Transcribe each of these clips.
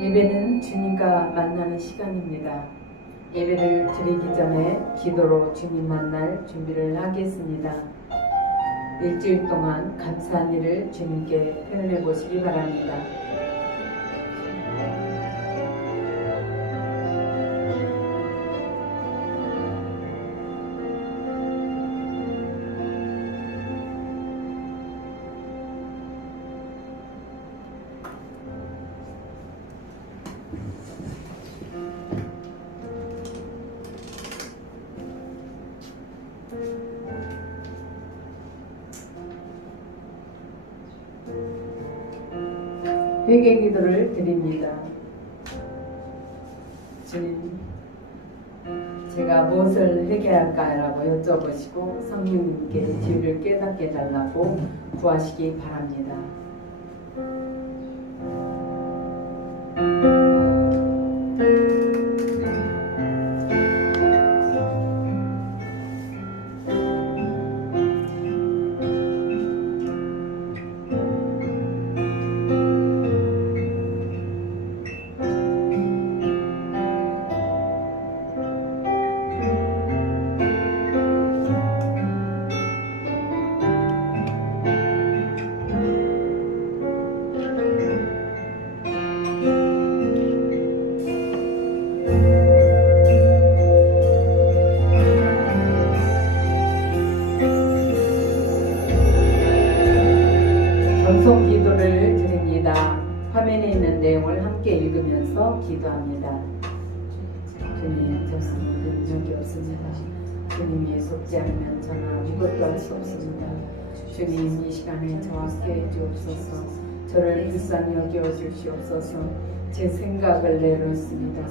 예배는 주님과 만나는 시간입니다. 예배를 드리기 전에 기도로 주님 만날 준비를 하겠습니다. 일주일 동안 감사한 일을 주님께 표현해 보시기 바랍니다. 회개 기도를 드립니다. 주님, 제가 무엇을 회개할까라고 여쭤보시고 성령님께 죄를 깨닫게 해달라고 구하시기 바랍니다. 전송 기도를 드립니다. 화면에 있는 내용을 함께 읽으면서 기도합니다. 주님, 저는 능력이 없습니다. 주님이 속지 않으면 저는 아무것도 할 수 없습니다. 주님, 이 시간에 저와 함께 주옵소서. 저를 불쌍히 여겨 주시옵소서. 제 생각을 내놓습니다.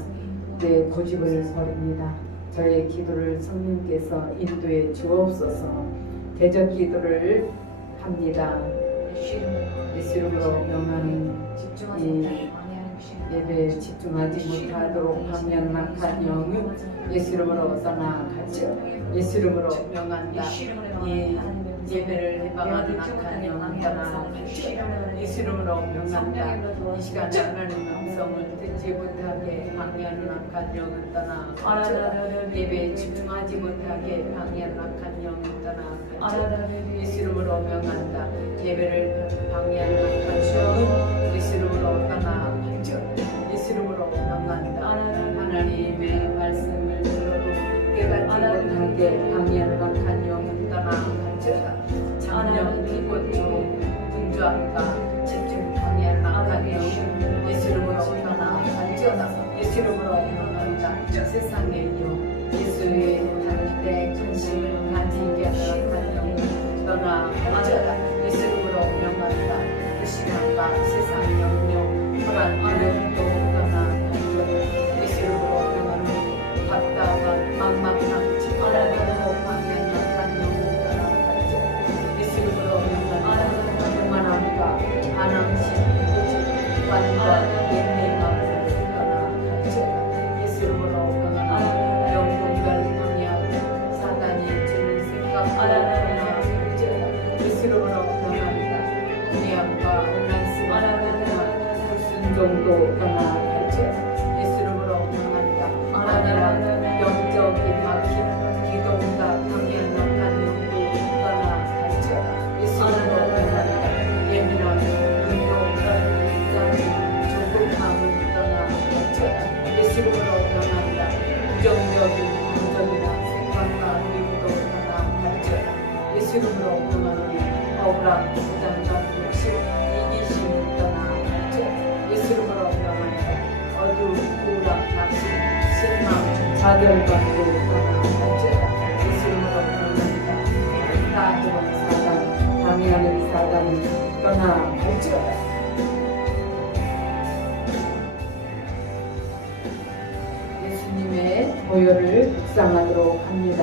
내 고집을 버립니다. 저의 기도를 성령께서 인도해 주옵소서. 대적 기도를 합니다. 예수 이름으로 명하는 이 예배에 집중하지 못하도록 하면 막한 영은 예수 이름으로 떠나가죠. 예수 이름으로 명한다. 이 예배를 해방하는 악한 영은 떠나가죠. 예수 이름으로 명한다. 이 시간에 하나님의 음성을 듣지 못하게 방해하는 악한 영은 떠나가죠. 예배에 집중하지 못하게 방해하는 악한 영은 떠나가죠. 예수 이름으로 명한다. 예배를 방해하는 악한 영은 예수 이름으로 떠나가죠. 예수 이름으로 명한다. 하나님의 말씀을 들어도 깨닫지 못하게 방해하는 악한 영은 떠나가죠. 참념, 기고조, 분주함과 집중 방해하는 악한 영은 예수 이름으로 떠나가죠. 예수 이름으로 명한다. 세상의 영, 예수의 다닐 때 관심을 가지게 하는 악한 영은 떠나가죠. 예수 이름으로 명한다. 그 시간과 세상 영역 불안 어려움도 떠나가죠. 예수 이름으로 명하는 답답한 막막한 집안으로 방해하는 악한 영은 떠나가죠. 예수 이름으로 명한다. 교만함과 반항심, 관과 옛내 마음을 떠나가죠. 예수 이름으로 명한다. 영혼을 방해하고 사단이 주는 생각을 떠나가죠. 예수 이름으로 명한다. 불의함과 혼란스러움과 불순종도 떠나가죠. 예수 이름으로 명한다. 아니라 영적인 막힘, 기도가 방해하는 악한 영도 떠나가죠. 예수 이름으로 명한다. 예민함, 분노, 조급함은 떠나가죠. 예수 이름으로 명한다. 부정적인 감정이나 생각과 미움도 떠나가죠. 예수 이름으로 명하노니 억울함, 부담감, 욕심, 이기심은 떠나가죠. 예수 이름으로 명한다. 어두움, 우울함, 낙심, 실망, 자결감도 떠나가죠. 예수 이름으로 명한다. 따뜻한 사단, 방해하는 사단은 떠나가죠. 예수님의 보혈을 묵상하도록 합니다.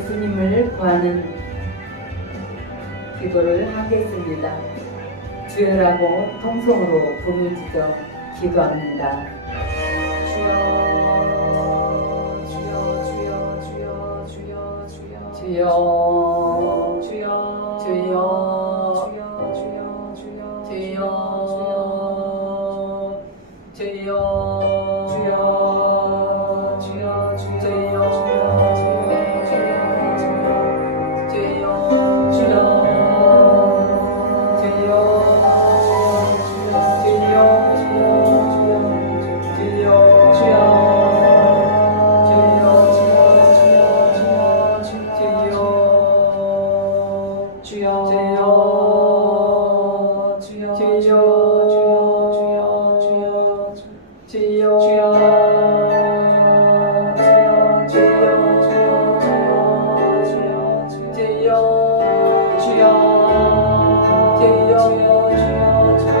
예수님을 구하는 기도를 하겠습니다. 주여라고 통성으로 부르짖어 기도합니다. 주여, 주여, 주여, 주여, 주여, 주여, 주여, 주여, 주여, 주여,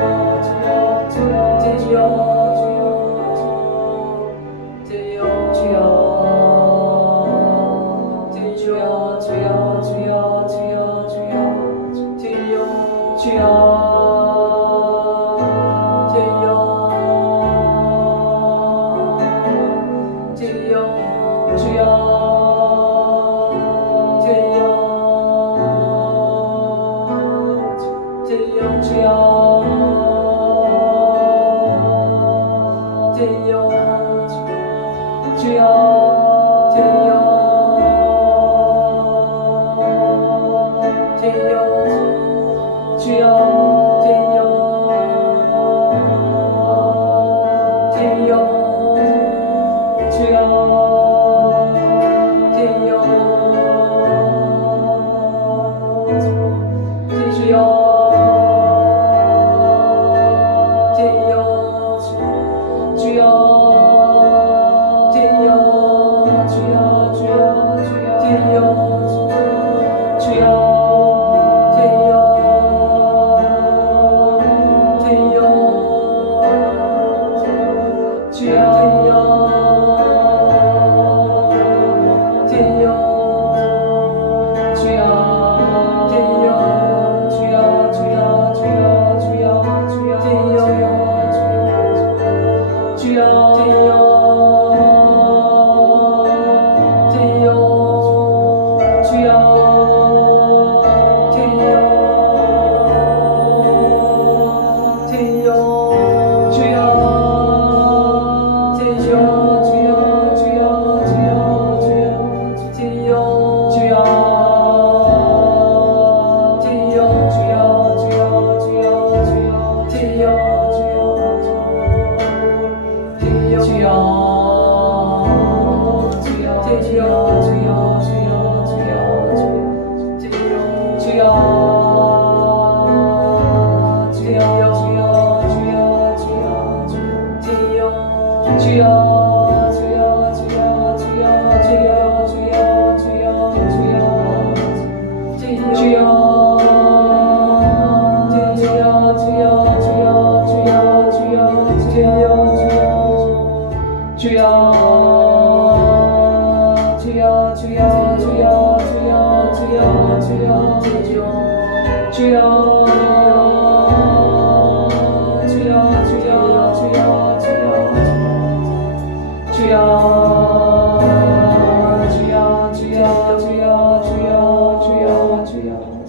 주여,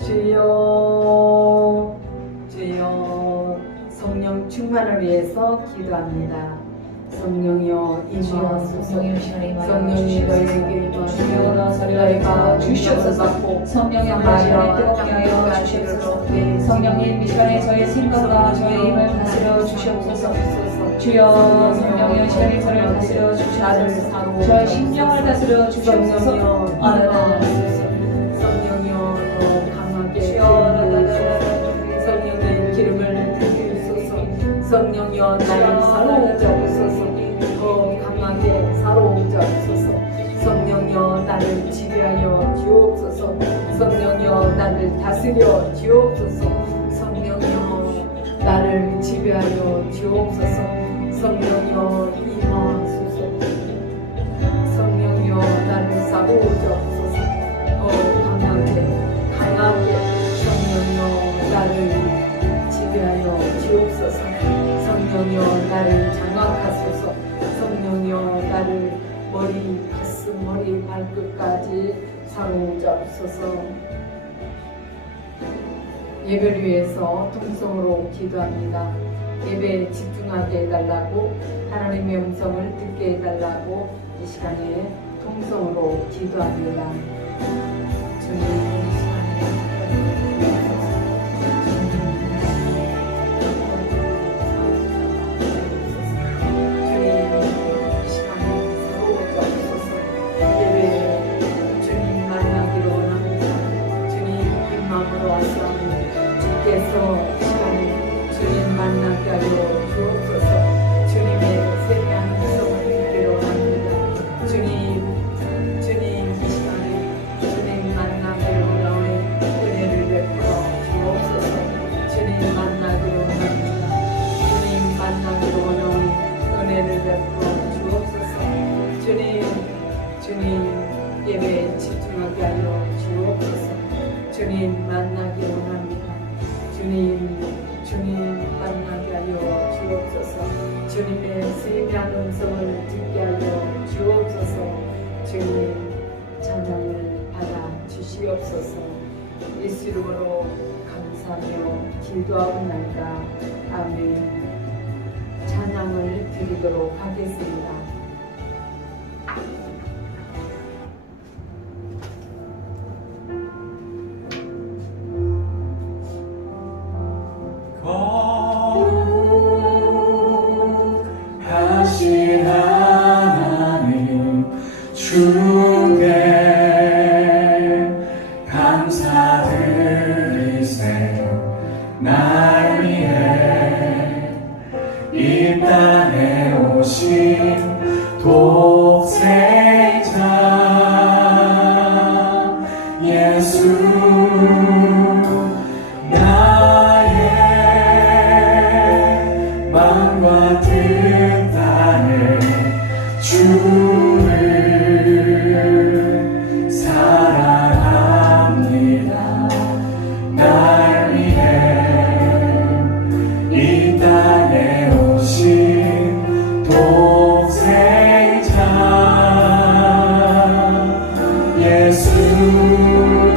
주여, 주여, 성령 충만을 위해서 기도합니다. 성령이여 임하소서. 성령이 너희에게 임하소서. 너희가 주시옵소서. 성령의 마시를 뜨겁게 하여 주시옵소서. 성령님 미간에 저의 생각과 저의 힘을 다스려 주시옵소서. 주여 성령이여 저의 저를 다스려 주시옵소서. 저의 심령을 다스려 주시옵소서. 성령이여 더 강하게 성령의 기름을 부으소서. 성령이여 나를 사로우자 하소서. 더 강하게 사로우자 하소서. 성령이여 나를 지배하여 주옵소서. 성령이여 나를 다스려 주옵소서. 성령이여 나를 지배하여 주옵소서. 성령이여 임하소서. 성령이여 나를 사로우자 하소서. 발끝까지 사로잡소서. 예배를 위해서 통성으로 기도합니다. 예배에 집중하게 해달라고, 하나님의 음성을 듣게 해달라고 이 시간에 통성으로 기도합니다. 주님, 이 시간에 주님 만나게 하여 주옵소서. 주님의 세미한 음성을 듣기로 합니다. 주님 이 시간에 주님 만나기로 원하오니 은혜를 베풀어 주옵소서. 주님 만나기로 합니다. 주님 만나기로 원하오니 은혜를 베풀어 주옵소서. 주님 예배에 집중하게 하여 주옵소서. 주님 만나기 원합니다. 주님 만나게 하여 주옵소서. 주님의 세미한 음성을 듣게 하여 주옵소서. 주님 찬양을 받아 주시옵소서. 예수 이름으로 감사하며 기도하옵나이다. 아멘. 찬양을 드리도록 하겠습니다. 하신 하나님 주께 감사드리세. 날 위해 이 땅에 오신 독생자 예수, 마음과 뜻 다해 주를 사랑합니다. 날 위해 이 땅에 오신 독생자 예수,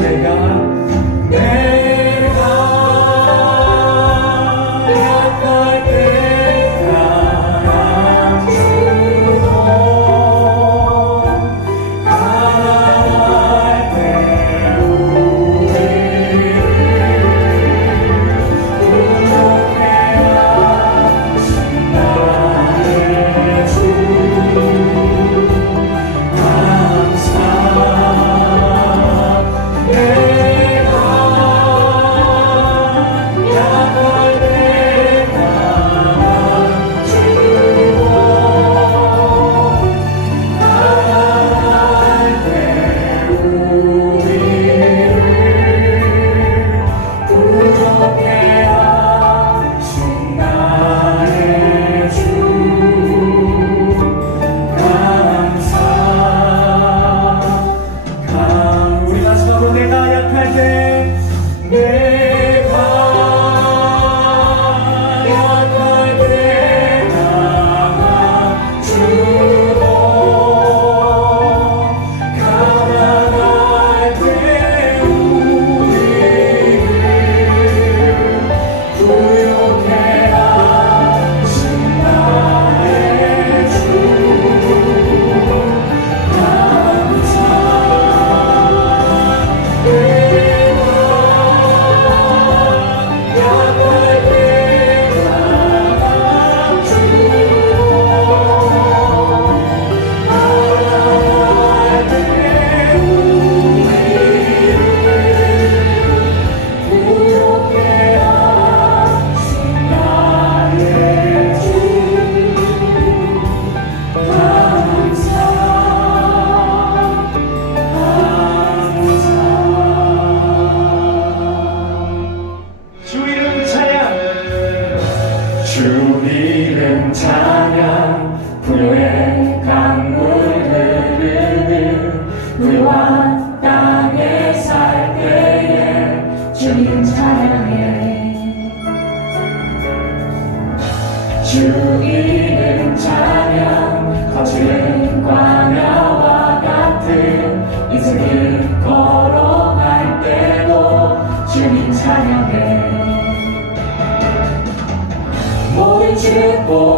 내가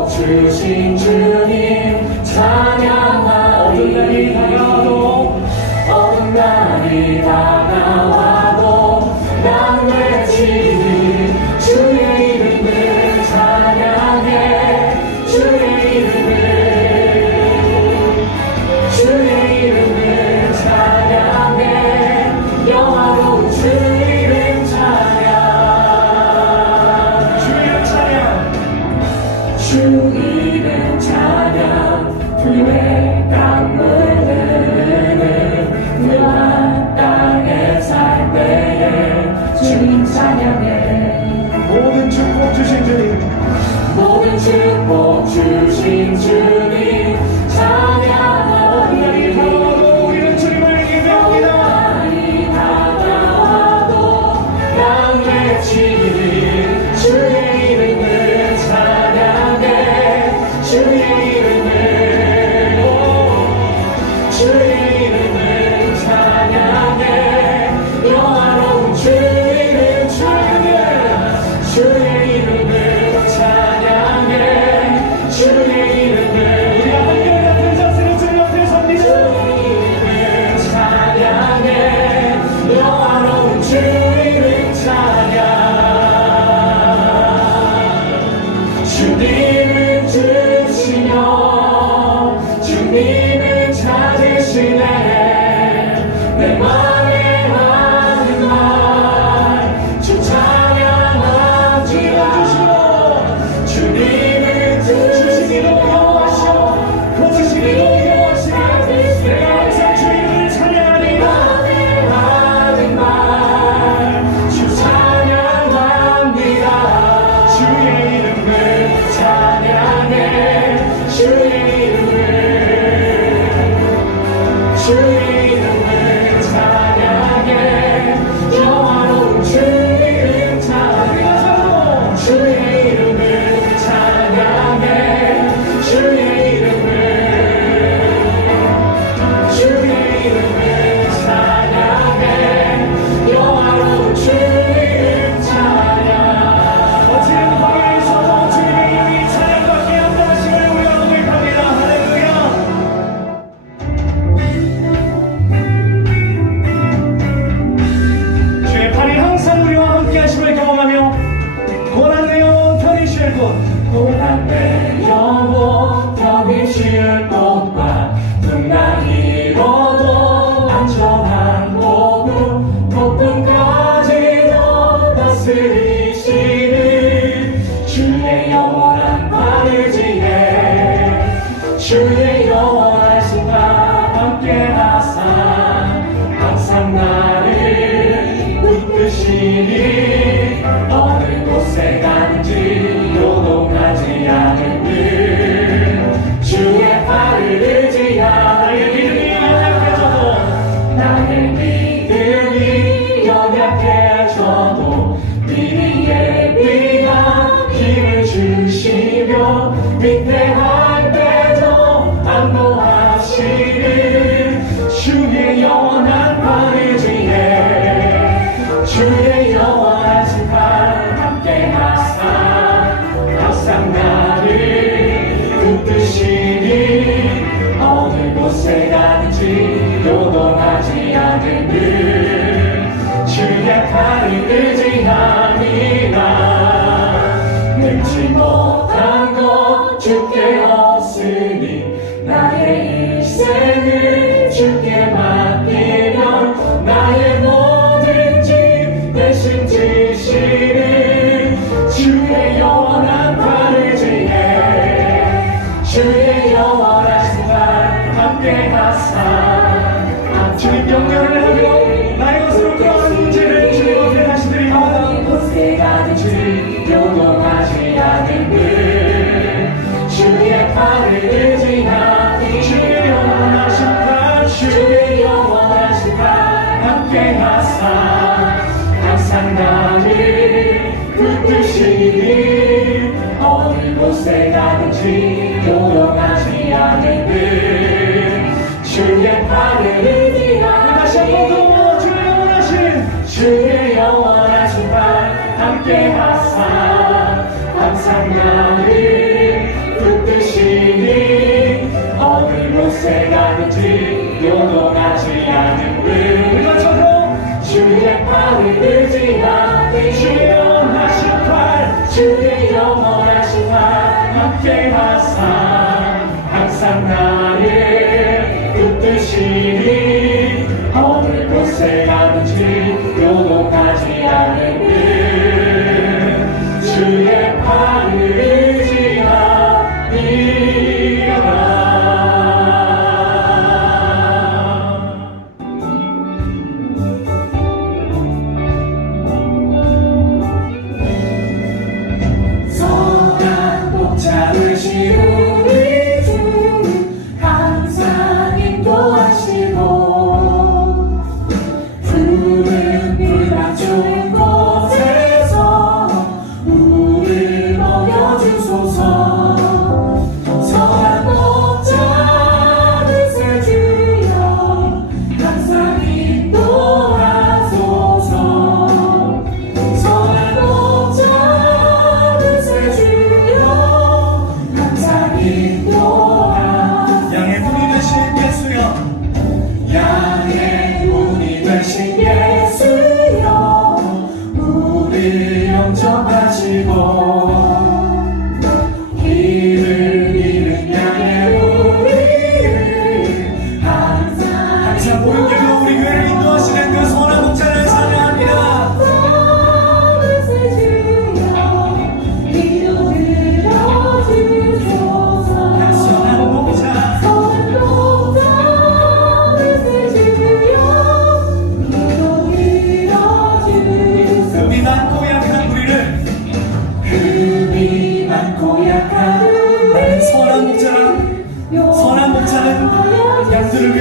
축복 주신 주님 찬양하리. 어두운 날이 다가와도 난 외치리. 주의 이름을 찬양해. 주의 이름을 찬양해. 영화로운 주 이름 찬양. 주 이름 찬양. 불의 강물 흐르는 묘한 땅에 살 때에 주님 찬양해. 모든 축복 주신 주님, 모든 축복 주신 주님 찬양하리. 우리는 주님을 예배합니다. 날이 다가와도 난 외치리. 주의 이름을 찬양해. 주의 이름을 찬양해. 영화로운 주 이름 찬양해. 주의 이름을 찬양해. 주의 이름을 우리가 한결 같은 자세로 주님 앞에 섭니다. 주의 이름을 찬양해. 영화로운 주 이름 찬양. 주님을 주시며 주님을 찾으시네. 내 맘에 하는 말 주 찬양하지라. 주님을 주시기로 주시며 영하시오. 거두시기로 영하시오. 내가 항상 주님을 찬양하리. 맘에 하는 말 주 찬양합니다. 주의 이름을 찬양해. 주의 이름을 찬양해. 영화로운 주 이름 찬양. 주의 이름을 찬양해. 주의 이름을 찬양해. 영화로운 주 이름 찬양. 거친 광야에서도 주님의 이름이 찬양받게 한다 하심을 우리가 고백합니다. 할렐루야. 주의 팔이 항상 우리와 함께 하심을 경험하며 고난 내 영혼 편히 쉴 곳, 고난 내 영혼 편히 쉴 곳과 등난 이뤄도 안전한 복음 폭풍까지도 다스리시는 주의 영원한 바르지에. 주의 영원하신 나 함께 하사 항상 나를 붙드시니. 어느 곳에 가든지 요동하지 않은 늘 주의 팔을 의지하여. 나의 믿음이 연약해져도 미리 예비한 힘을 주시며 위태할 때도 안보하시는 주의 영원한 바르지에. 주의 영원하신 팔 함께 하사 항상 나를 붙드시니. 어느 곳에 가든지 요동하지 않은 늘 주의 팔을 의지함이라. 능치 못한 것 주께 없으니 나의 일생을 주께 맡기면 나의 모든 짐 대신 지시는 주의 영원한 바르지에. 주의 영원하신 날 함께 하사 주님 명령을 하며 나의 것으로 껴안은 죄를 주님 앞에 다시 드리옵나다. 어느 곳에 가든지 요동하지 않은 늘 주의 팔을 의지하니. 주의 영원하신 날, 주의 영원하신 날 함께 하사 항상 나를 붙드시니. 어느 곳에 가든지 요동하지 않은 늘 주의 팔을 의지하니. 다시 한번 더 주의 영원하신 날 함께 하사 항상 나를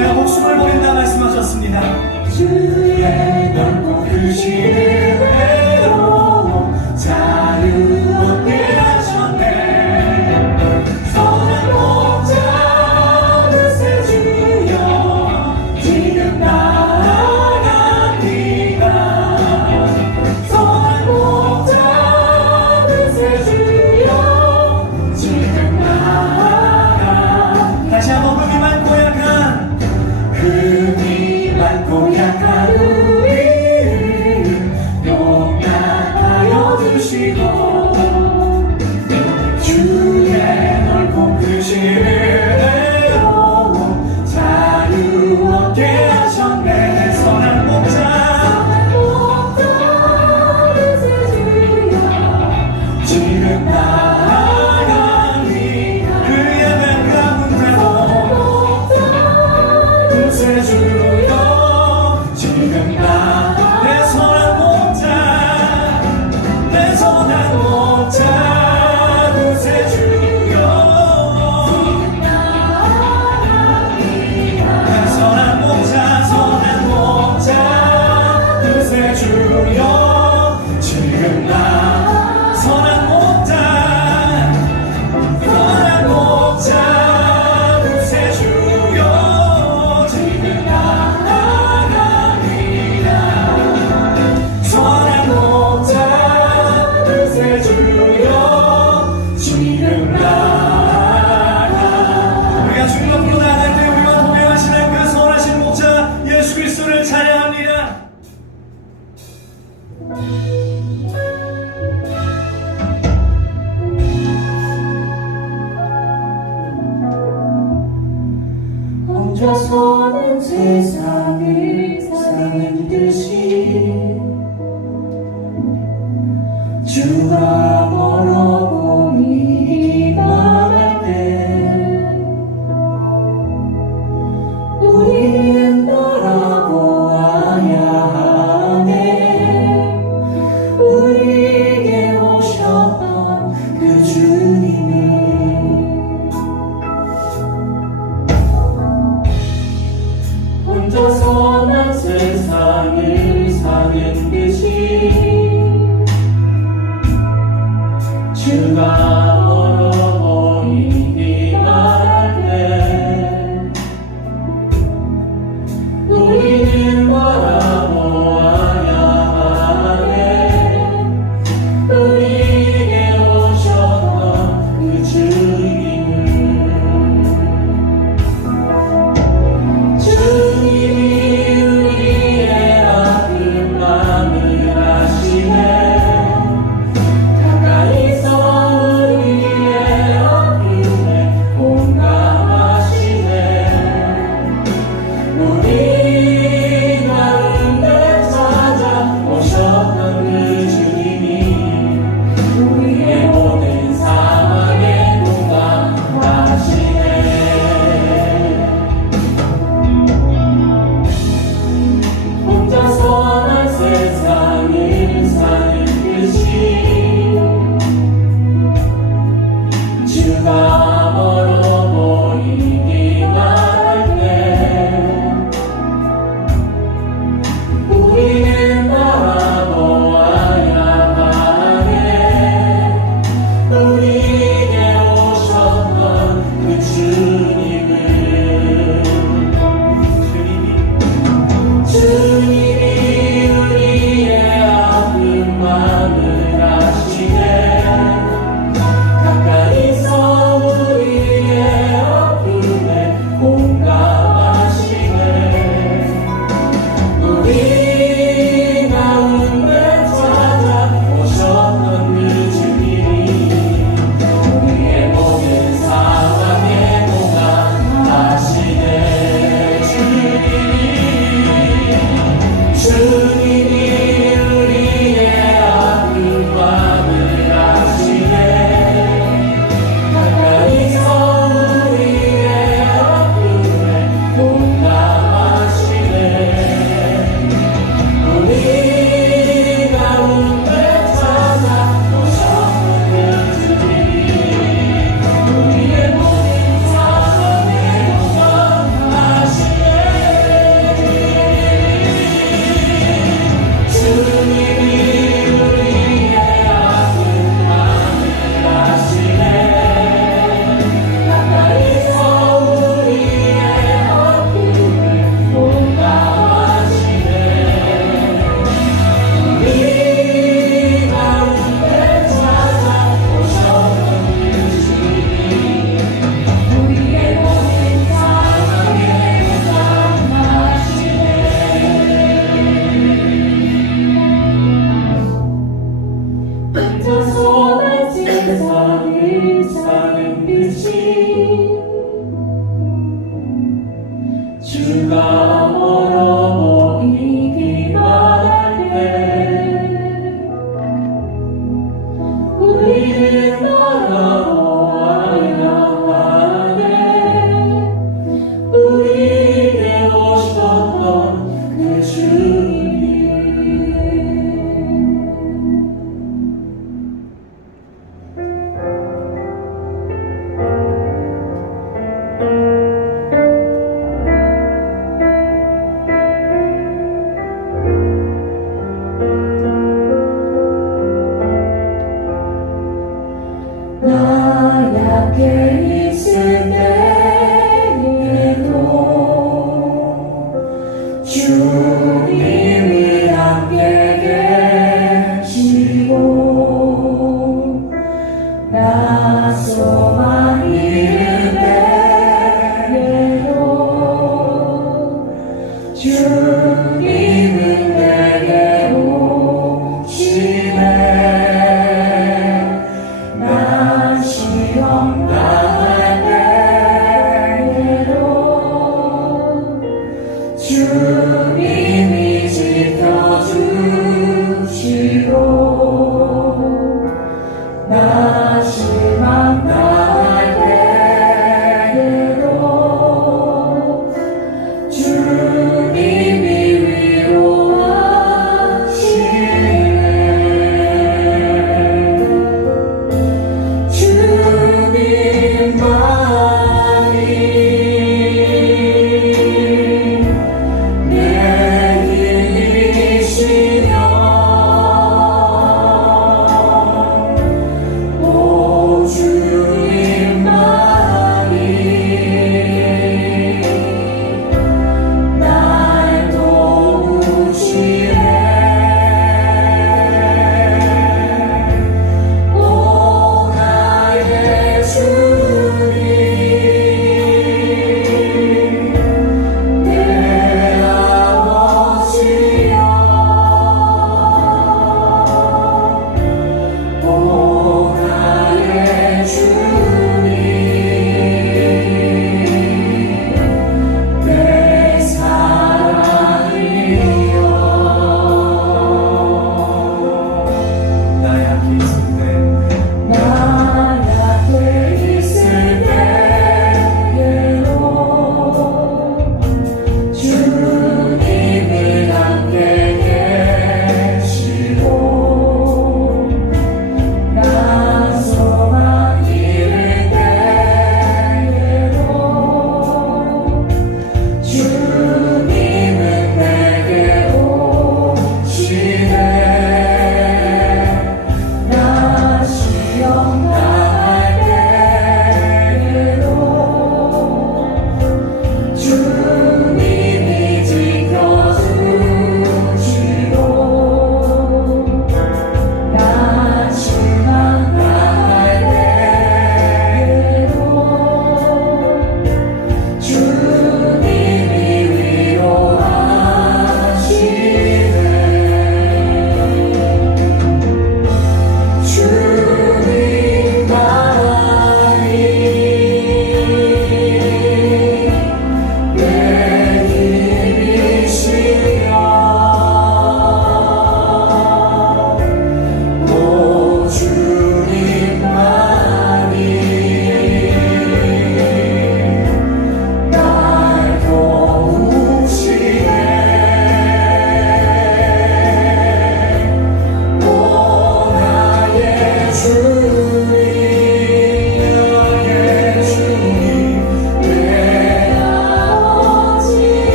위하여 목숨을 버린다 말씀하셨습니다. 주의 넓고 크신 은혜로 자유 얻게 하셨네. 선한 목자 그새 주여 지금 나아갑니다. 선한 목자 그새 주여 지금 나아갑니다. 다시 한번 흠이 많고 약한 흠이 많고 약한 우리를 용납하여 주시고 주의 넓고 크신 은혜로 자유 얻게 하셨네. 선한 목자 지금 나아갑니다. 그 예배 가운데도 구세 주여 지금 내 선한 목자 내 선한 목자 구세 주여 내 선한 목자 선한 목자 구세 주여 지금 나 선한 목자 선한 목자 구세 주여 지금 나아갑니다. 선한 목자 구세 주여 지금 나아갑니다. 우리가 주님 앞으로 나아갈 때 우리와 동행하시는 그 선하신 목자 예수 그리스도를 찬양합니다. 혼자서는 세상을 사는 듯이 주가 멀어 보이기만 할 때 우리는 따라보아야 하네. 우리에게 오셨던 그 주님을 혼자서만 세상을 사는 듯이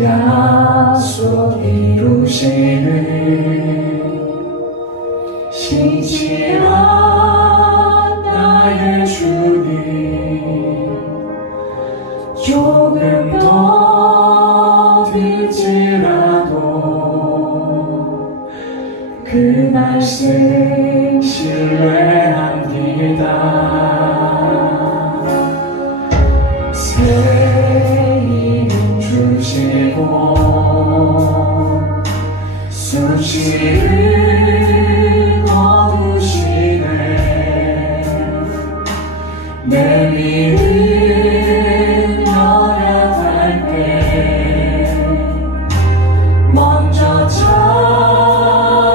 약속 이루시는 신실한 나의 주님, 조금 더 늦지라도 그 말씀 신뢰합니다. 새 이름 주시고 수치를 거두시네. 내 믿음 연약할 때 먼저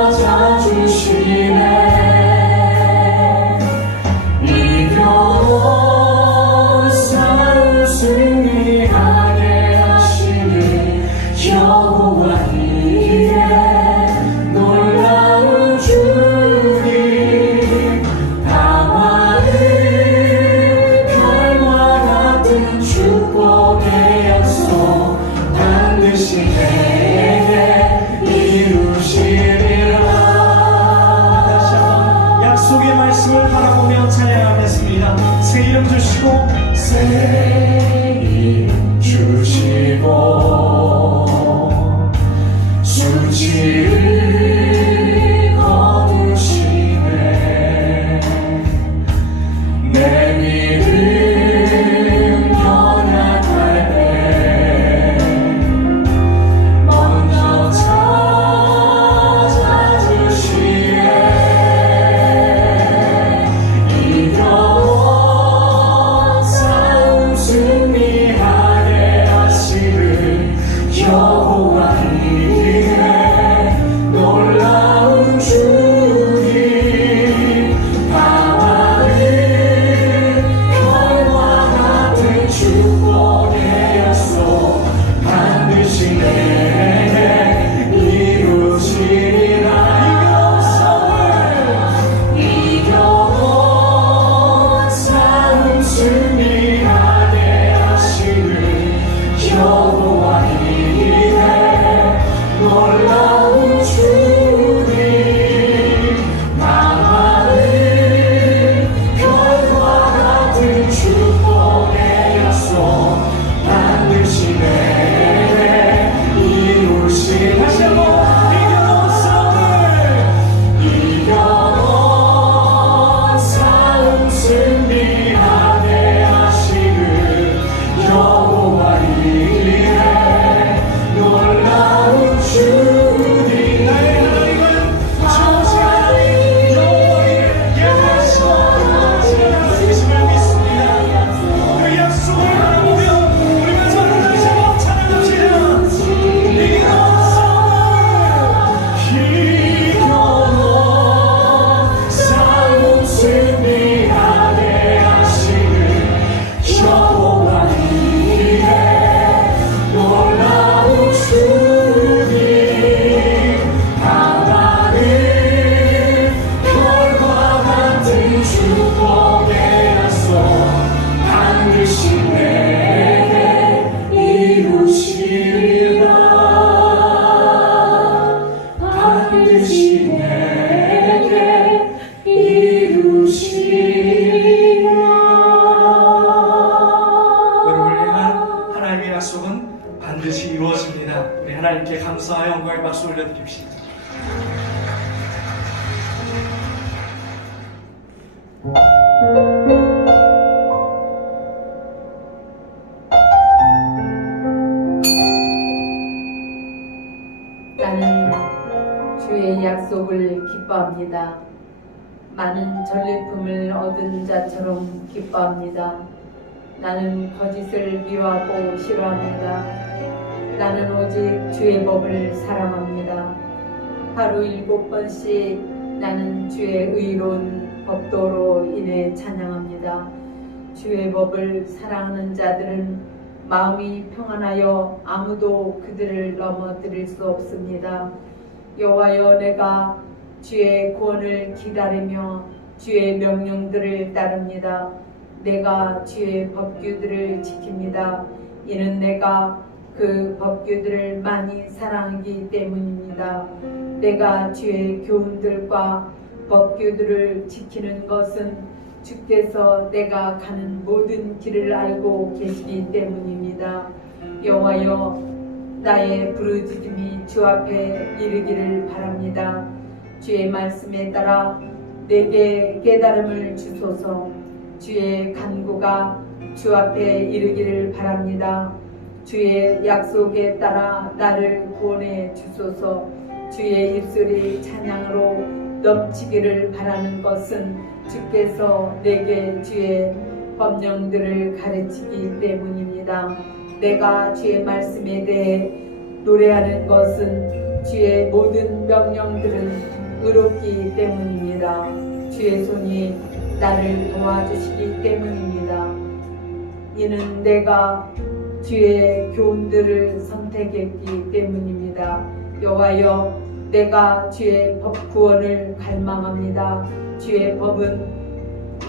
찾아주시네. 이겨온 싸움 승리하게 하시는 여호와 이에 놀라운 주님, 다만은 별과 같은 축복의 약속 반드시 내게 이루시리라. 다시 한번 약속의 말씀을 바라보며 찬양하겠습니다. 새 이름 주시고 새 이름 주시고 수치를 거두시네. 내 믿음 연약할 때 먼저 찾아주시네. 이겨온 싸움 승리하게 하시는 여호와 이에 놀라운 주님, 다만은 별과 같은 축복의 약속 반드시 내게 이루시리라. 이겨온 싸움 승리하게 하시는 여호와 이에 놀라운 주님, 나만은 별과 같은 축복의 약속 반드시 내게 이루시리라. 다시 한번 이겨온 싸움을 이겨온 싸움 승리하게 하시는 여호와 이에 놀라운 주님, 나의 하나님은 좋으신 하나님 여호와의 예배하시고 거룩하신 하나님이심을 믿습니다. 그 약속을 바라보며 우리 마지막으로 다시 한번 찬양합시다. 이겨온 이겨온 싸움 승리하게 하시는 여호와 이에 놀라운 주님, 다만은 별과 같은 축복의 약속 반드시 내게 이루시리라. 반드시 내게 이루시리라. 여러분을 향한 하나님의 약속은 반드시 이루어집니다. 우리 하나님께 감사하여 영광의 박수 올려드립시다. 나는 주의 약속을 기뻐합니다. 많은 전리품을 얻은 자처럼 기뻐합니다. 나는 거짓을 미워하고 싫어합니다. 나는 오직 주의 법을 사랑합니다. 하루 7번씩 나는 주의 의로운 법도로 인해 찬양합니다. 주의 법을 사랑하는 자들은 마음이 평안하여 아무도 그들을 넘어뜨릴 수 없습니다. 여호와여, 내가 주의 구원을 기다리며 주의 명령들을 따릅니다. 내가 주의 법규들을 지킵니다. 이는 내가 그 법규들을 많이 사랑하기 때문입니다. 내가 주의 교훈들과 법규들을 지키는 것은 주께서 내가 가는 모든 길을 알고 계시기 때문입니다. 여호와여, 나의 부르짖음이 주 앞에 이르기를 바랍니다. 주의 말씀에 따라 내게 깨달음을 주소서. 주의 간구가 주 앞에 이르기를 바랍니다. 주의 약속에 따라 나를 구원해 주소서. 주의 입술이 찬양으로 넘치기를 바라는 것은 주께서 내게 주의 법령들을 가르치기 때문입니다. 내가 주의 말씀에 대해 노래하는 것은 주의 모든 명령들은 의롭기 때문입니다. 주의 손이 나를 도와주시기 때문입니다. 이는 내가 주의 교훈들을 선택했기 때문입니다. 여호와여, 내가 주의 법 구원을 갈망합니다. 주의 법은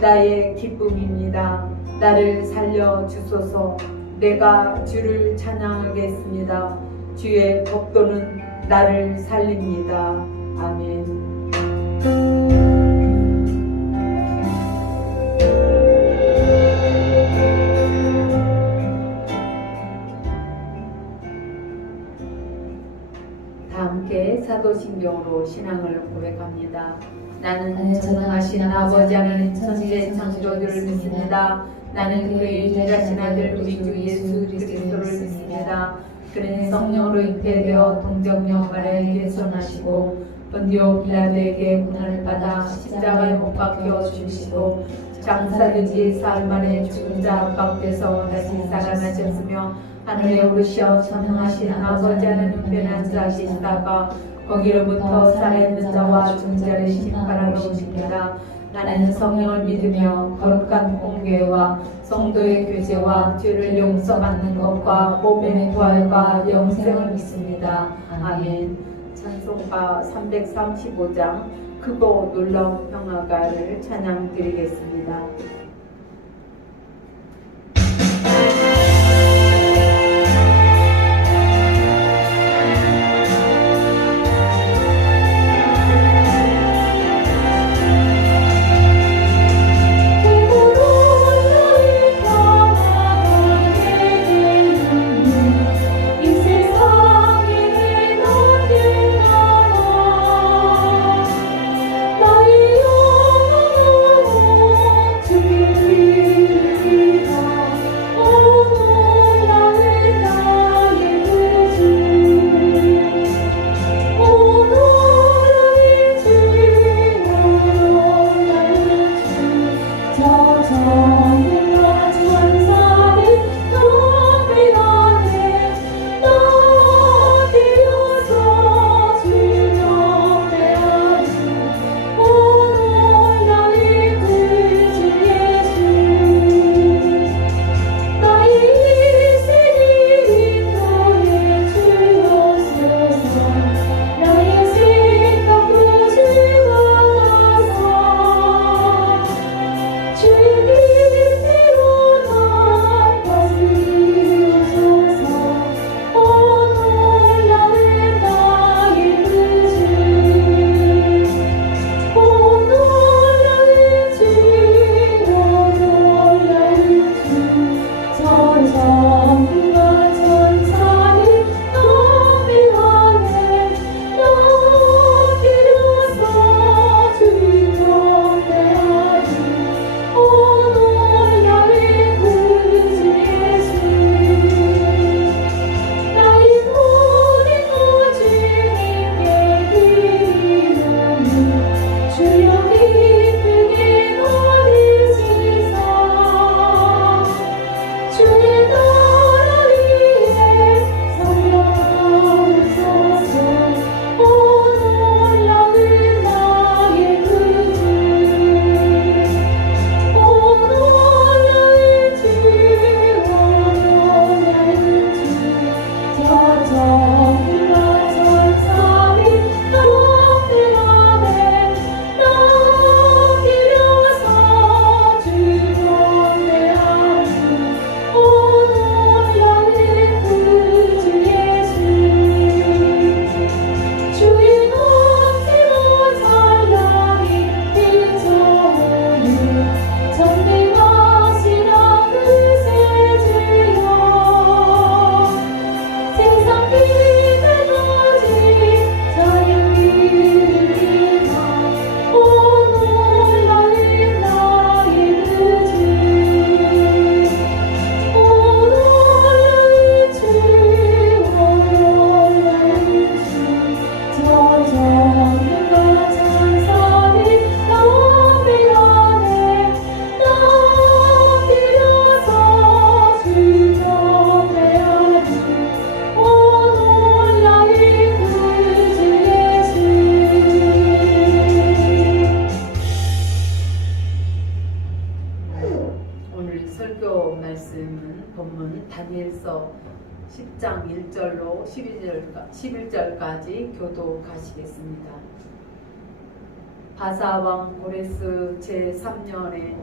나의 기쁨입니다. 나를 살려 주소서. 내가 주를 찬양하겠습니다. 주의 법도는 나를 살립니다. 아멘. 다 함께 사도신경으로 신앙을 고백합니다. 나는 전능하신 아버지 하나님 천지의 창조주를 믿습니다. 나는 그의 유일하신 아들 우리 주 예수 그리스도를 믿습니다. 그는 성령으로 잉태되어 동정녀 마리아에게 전하시고 본디오 빌라도에게 고난을 받아 십자가에 못 박혀 죽으시고 장사된 지 사흘 만에 죽은 자 가운데서 다시 살아나셨으며 하늘에 오르시어 전능하신 아버지 하나님 우편에 앉아 계시다가 거기로부터 살아있는 자와 죽은 자를 심판하러 오십니다. 나는 성령을 믿으며 거룩한 공교회와 성도의 교제와 죄를 용서받는 것과 몸의 부활과 영생을 믿습니다. 아멘. 찬송가 335장 크고 놀라운 평화가를 찬양드리겠습니다. 주님 설교 말씀은 본문 다니엘서 10장 1절로 11절까지 교독하시겠습니다. 바사 왕 고레스 제3년에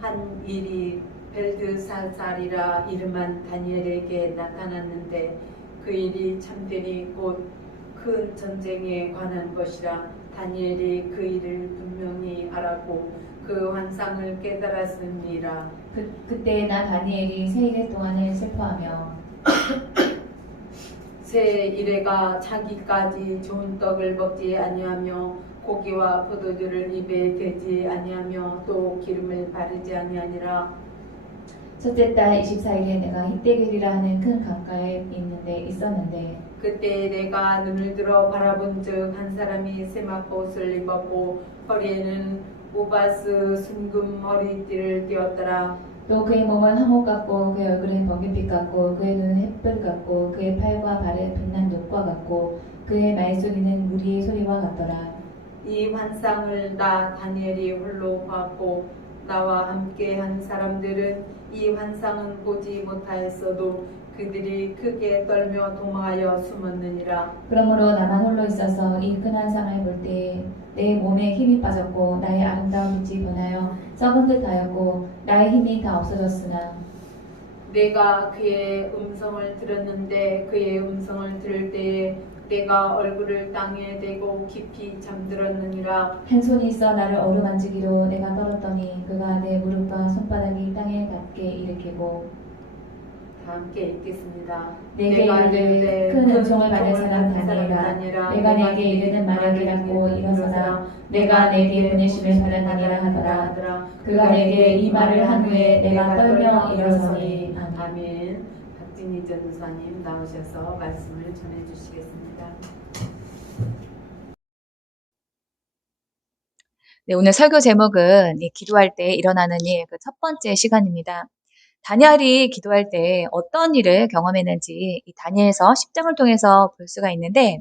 한 일이 벨드사살이라 이름한 다니엘에게 나타났는데 그 일이 참되니 곧 큰 전쟁에 관한 것이라. 다니엘이 그 일을 분명히 알았고 그 환상을 깨달았습니다. 그때 나 다니엘이 세 일의 동안을 슬퍼하며 새 이래가 자기까지 좋은 떡을 먹지 아니하며 고기와 포도주를 입에 대지 아니하며 또 기름을 바르지 아니하니라. 첫째 달 24일에 내가 히데길이라 하는 큰 강가에 있었는데 그때 내가 눈을 들어 바라본즉 한 사람이 세마포옷을 입었고 허리에는 우바스 순금 머리띠를 띠었더라. 또 그의 몸은 황옥 같고 그의 얼굴은 번개빛 같고 그의 눈은 햇불 같고 그의 팔과 발은 빛난 녹과 같고 그의 말소리는 무리의 소리와 같더라. 이 환상을 나 다니엘이 홀로 보았고 나와 함께 한 사람들은 이 환상은 보지 못하였어도 그들이 크게 떨며 도망하여 숨었느니라. 그러므로 나만 홀로 있어서 이 큰 환상을 볼 때에 내 몸에 힘이 빠졌고 나의 아름다운 빛이 변하여 썩은 듯하였고 나의 힘이 다 없어졌으나 내가 그의 음성을 들었는데 그의 음성을 들을 때에 내가 얼굴을 땅에 대고 깊이 잠들었느니라. 한 손이 있어 나를 어루만지기로 내가 떨었더니 그가 내 무릎과 손바닥이 땅에 닿게 일으키고 다 함께 읽겠습니다. 내게 이르되 큰 은총을 받은 사람 다니엘아 내가 내게 이르는 말을 깨닫고 일어서라. 내가 내게 보내심을 받았느니라 하더라. 그가 내게 이 말을 한 후에 내가 떨며 일어서니. 아멘. 박진희 전도사님 나오셔서 말씀을 전해주시겠습니다. 네, 오늘 설교 제목은 기도할 때 일어나는 일, 그 첫 번째 시간입니다. 다니엘이 기도할 때 어떤 일을 경험했는지 이 다니엘서 10장을 통해서 볼 수가 있는데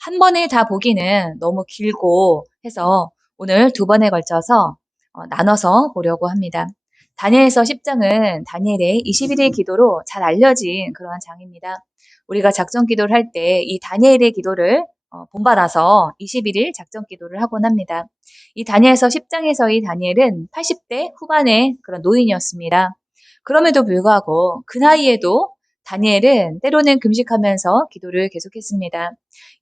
한 번에 다 보기는 너무 길고 해서 오늘 두 번에 걸쳐서 나눠서 보려고 합니다. 다니엘서 10장은 다니엘의 21일 기도로 잘 알려진 그러한 장입니다. 우리가 작전 기도를 할 때 이 다니엘의 기도를 본받아서 21일 작전 기도를 하곤 합니다. 이 다니엘서 10장에서 이 다니엘은 80대 후반의 그런 노인이었습니다. 그럼에도 불구하고 그 나이에도 다니엘은 때로는 금식하면서 기도를 계속했습니다.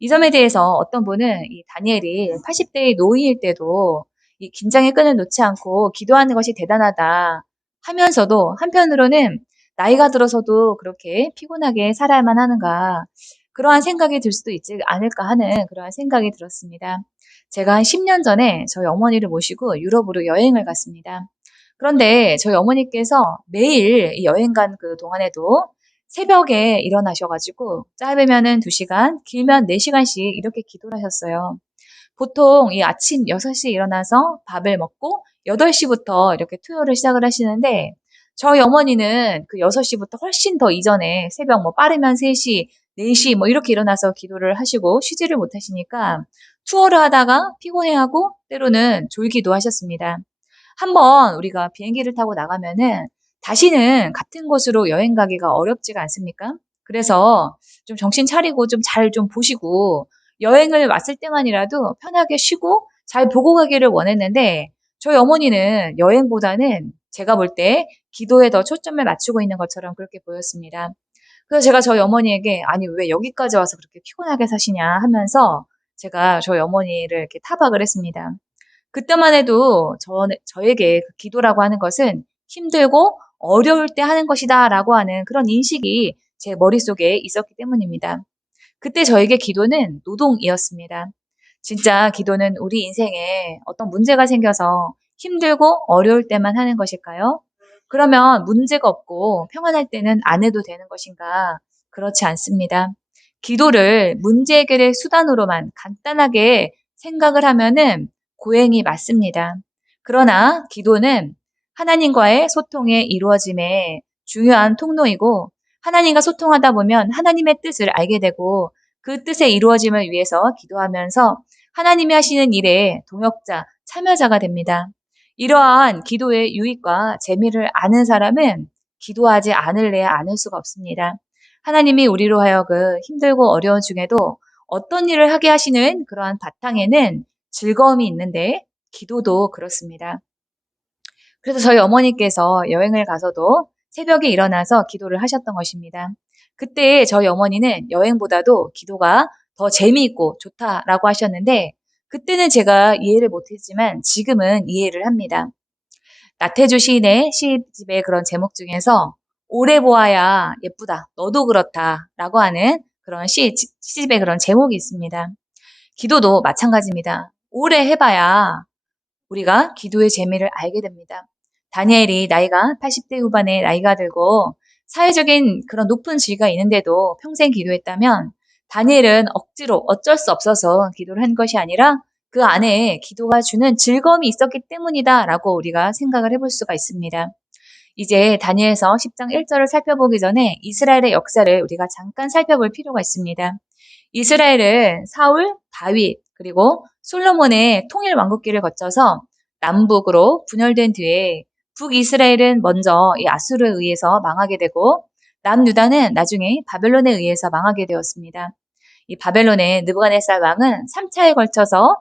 이 점에 대해서 어떤 분은 이 다니엘이 80대의 노인일 때도 이 긴장의 끈을 놓지 않고 기도하는 것이 대단하다 하면서도 한편으로는 나이가 들어서도 그렇게 피곤하게 살아야만 하는가 그러한 생각이 들 수도 있지 않을까 하는 그러한 생각이 들었습니다. 제가 한 10년 전에 저희 어머니를 모시고 유럽으로 여행을 갔습니다. 그런데 저희 어머니께서 매일 이 여행 간 그 동안에도 새벽에 일어나셔가지고 짧으면은 2시간, 길면 4시간씩 이렇게 기도를 하셨어요. 보통 이 아침 6시에 일어나서 밥을 먹고 8시부터 이렇게 투여를 시작을 하시는데 저희 어머니는 그 6시부터 훨씬 더 이전에 새벽 빠르면 3시, 4시 이렇게 일어나서 기도를 하시고 쉬지를 못하시니까 투어를 하다가 피곤해하고 때로는 졸기도 하셨습니다. 한번 우리가 비행기를 타고 나가면은 다시는 같은 곳으로 여행 가기가 어렵지가 않습니까? 그래서 좀 정신 차리고 좀 잘 좀 보시고 여행을 왔을 때만이라도 편하게 쉬고 잘 보고 가기를 원했는데 저희 어머니는 여행보다는 제가 볼 때 기도에 더 초점을 맞추고 있는 것처럼 그렇게 보였습니다. 그래서 제가 저희 어머니에게 아니 왜 여기까지 와서 그렇게 피곤하게 사시냐 하면서 제가 저희 어머니를 이렇게 타박을 했습니다. 그때만 해도 저에게 그 기도라고 하는 것은 힘들고 어려울 때 하는 것이다 라고 하는 그런 인식이 제 머릿속에 있었기 때문입니다. 그때 저에게 기도는 노동이었습니다. 진짜 기도는 우리 인생에 어떤 문제가 생겨서 힘들고 어려울 때만 하는 것일까요? 그러면 문제가 없고 평안할 때는 안 해도 되는 것인가? 그렇지 않습니다. 기도를 문제 해결의 수단으로만 간단하게 생각을 하면은 고행이 맞습니다. 그러나 기도는 하나님과의 소통에 이루어짐의 중요한 통로이고 하나님과 소통하다 보면 하나님의 뜻을 알게 되고 그 뜻의 이루어짐을 위해서 기도하면서 하나님이 하시는 일에 동역자, 참여자가 됩니다. 이러한 기도의 유익과 재미를 아는 사람은 기도하지 않을래야 않을 수가 없습니다. 하나님이 우리로 하여금 힘들고 어려운 중에도 어떤 일을 하게 하시는 그러한 바탕에는 즐거움이 있는데 기도도 그렇습니다. 그래서 저희 어머니께서 여행을 가서도 새벽에 일어나서 기도를 하셨던 것입니다. 그때 저희 어머니는 여행보다도 기도가 더 재미있고 좋다라고 하셨는데 그때는 제가 이해를 못했지만 지금은 이해를 합니다. 나태주 시인의 시집의 그런 제목 중에서 오래 보아야 예쁘다, 너도 그렇다 라고 하는 그런 시집의 그런 제목이 있습니다. 기도도 마찬가지입니다. 오래 해봐야 우리가 기도의 재미를 알게 됩니다. 다니엘이 나이가 80대 후반에 나이가 들고 사회적인 그런 높은 지위가 있는데도 평생 기도했다면 다니엘은 억지로 어쩔 수 없어서 기도를 한 것이 아니라 그 안에 기도가 주는 즐거움이 있었기 때문이다라고 우리가 생각을 해볼 수가 있습니다. 이제 다니엘서 10장 1절을 살펴보기 전에 이스라엘의 역사를 우리가 잠깐 살펴볼 필요가 있습니다. 이스라엘은 사울, 다윗, 그리고 솔로몬의 통일 왕국기를 거쳐서 남북으로 분열된 뒤에 북이스라엘은 먼저 이 아수르에 의해서 망하게 되고 남유다는 나중에 바벨론에 의해서 망하게 되었습니다. 이 바벨론의 느부갓네살 왕은 3차에 걸쳐서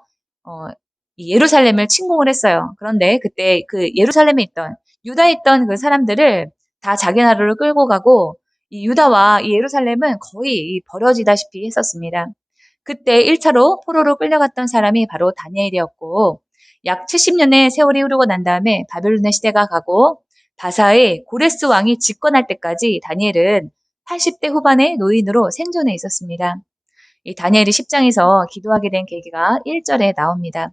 이 예루살렘을 침공을 했어요. 그런데 그때 그 예루살렘에 있던 유다에 있던 그 사람들을 다 자기 나라로 끌고 가고 이 유다와 이 예루살렘은 거의 버려지다시피 했었습니다. 그때 1차로 포로로 끌려갔던 사람이 바로 다니엘이었고 약 70년의 세월이 흐르고 난 다음에 바벨론의 시대가 가고 바사의 고레스 왕이 집권할 때까지 다니엘은 80대 후반의 노인으로 생존해 있었습니다. 이 다니엘이 10장에서 기도하게 된 계기가 1절에 나옵니다.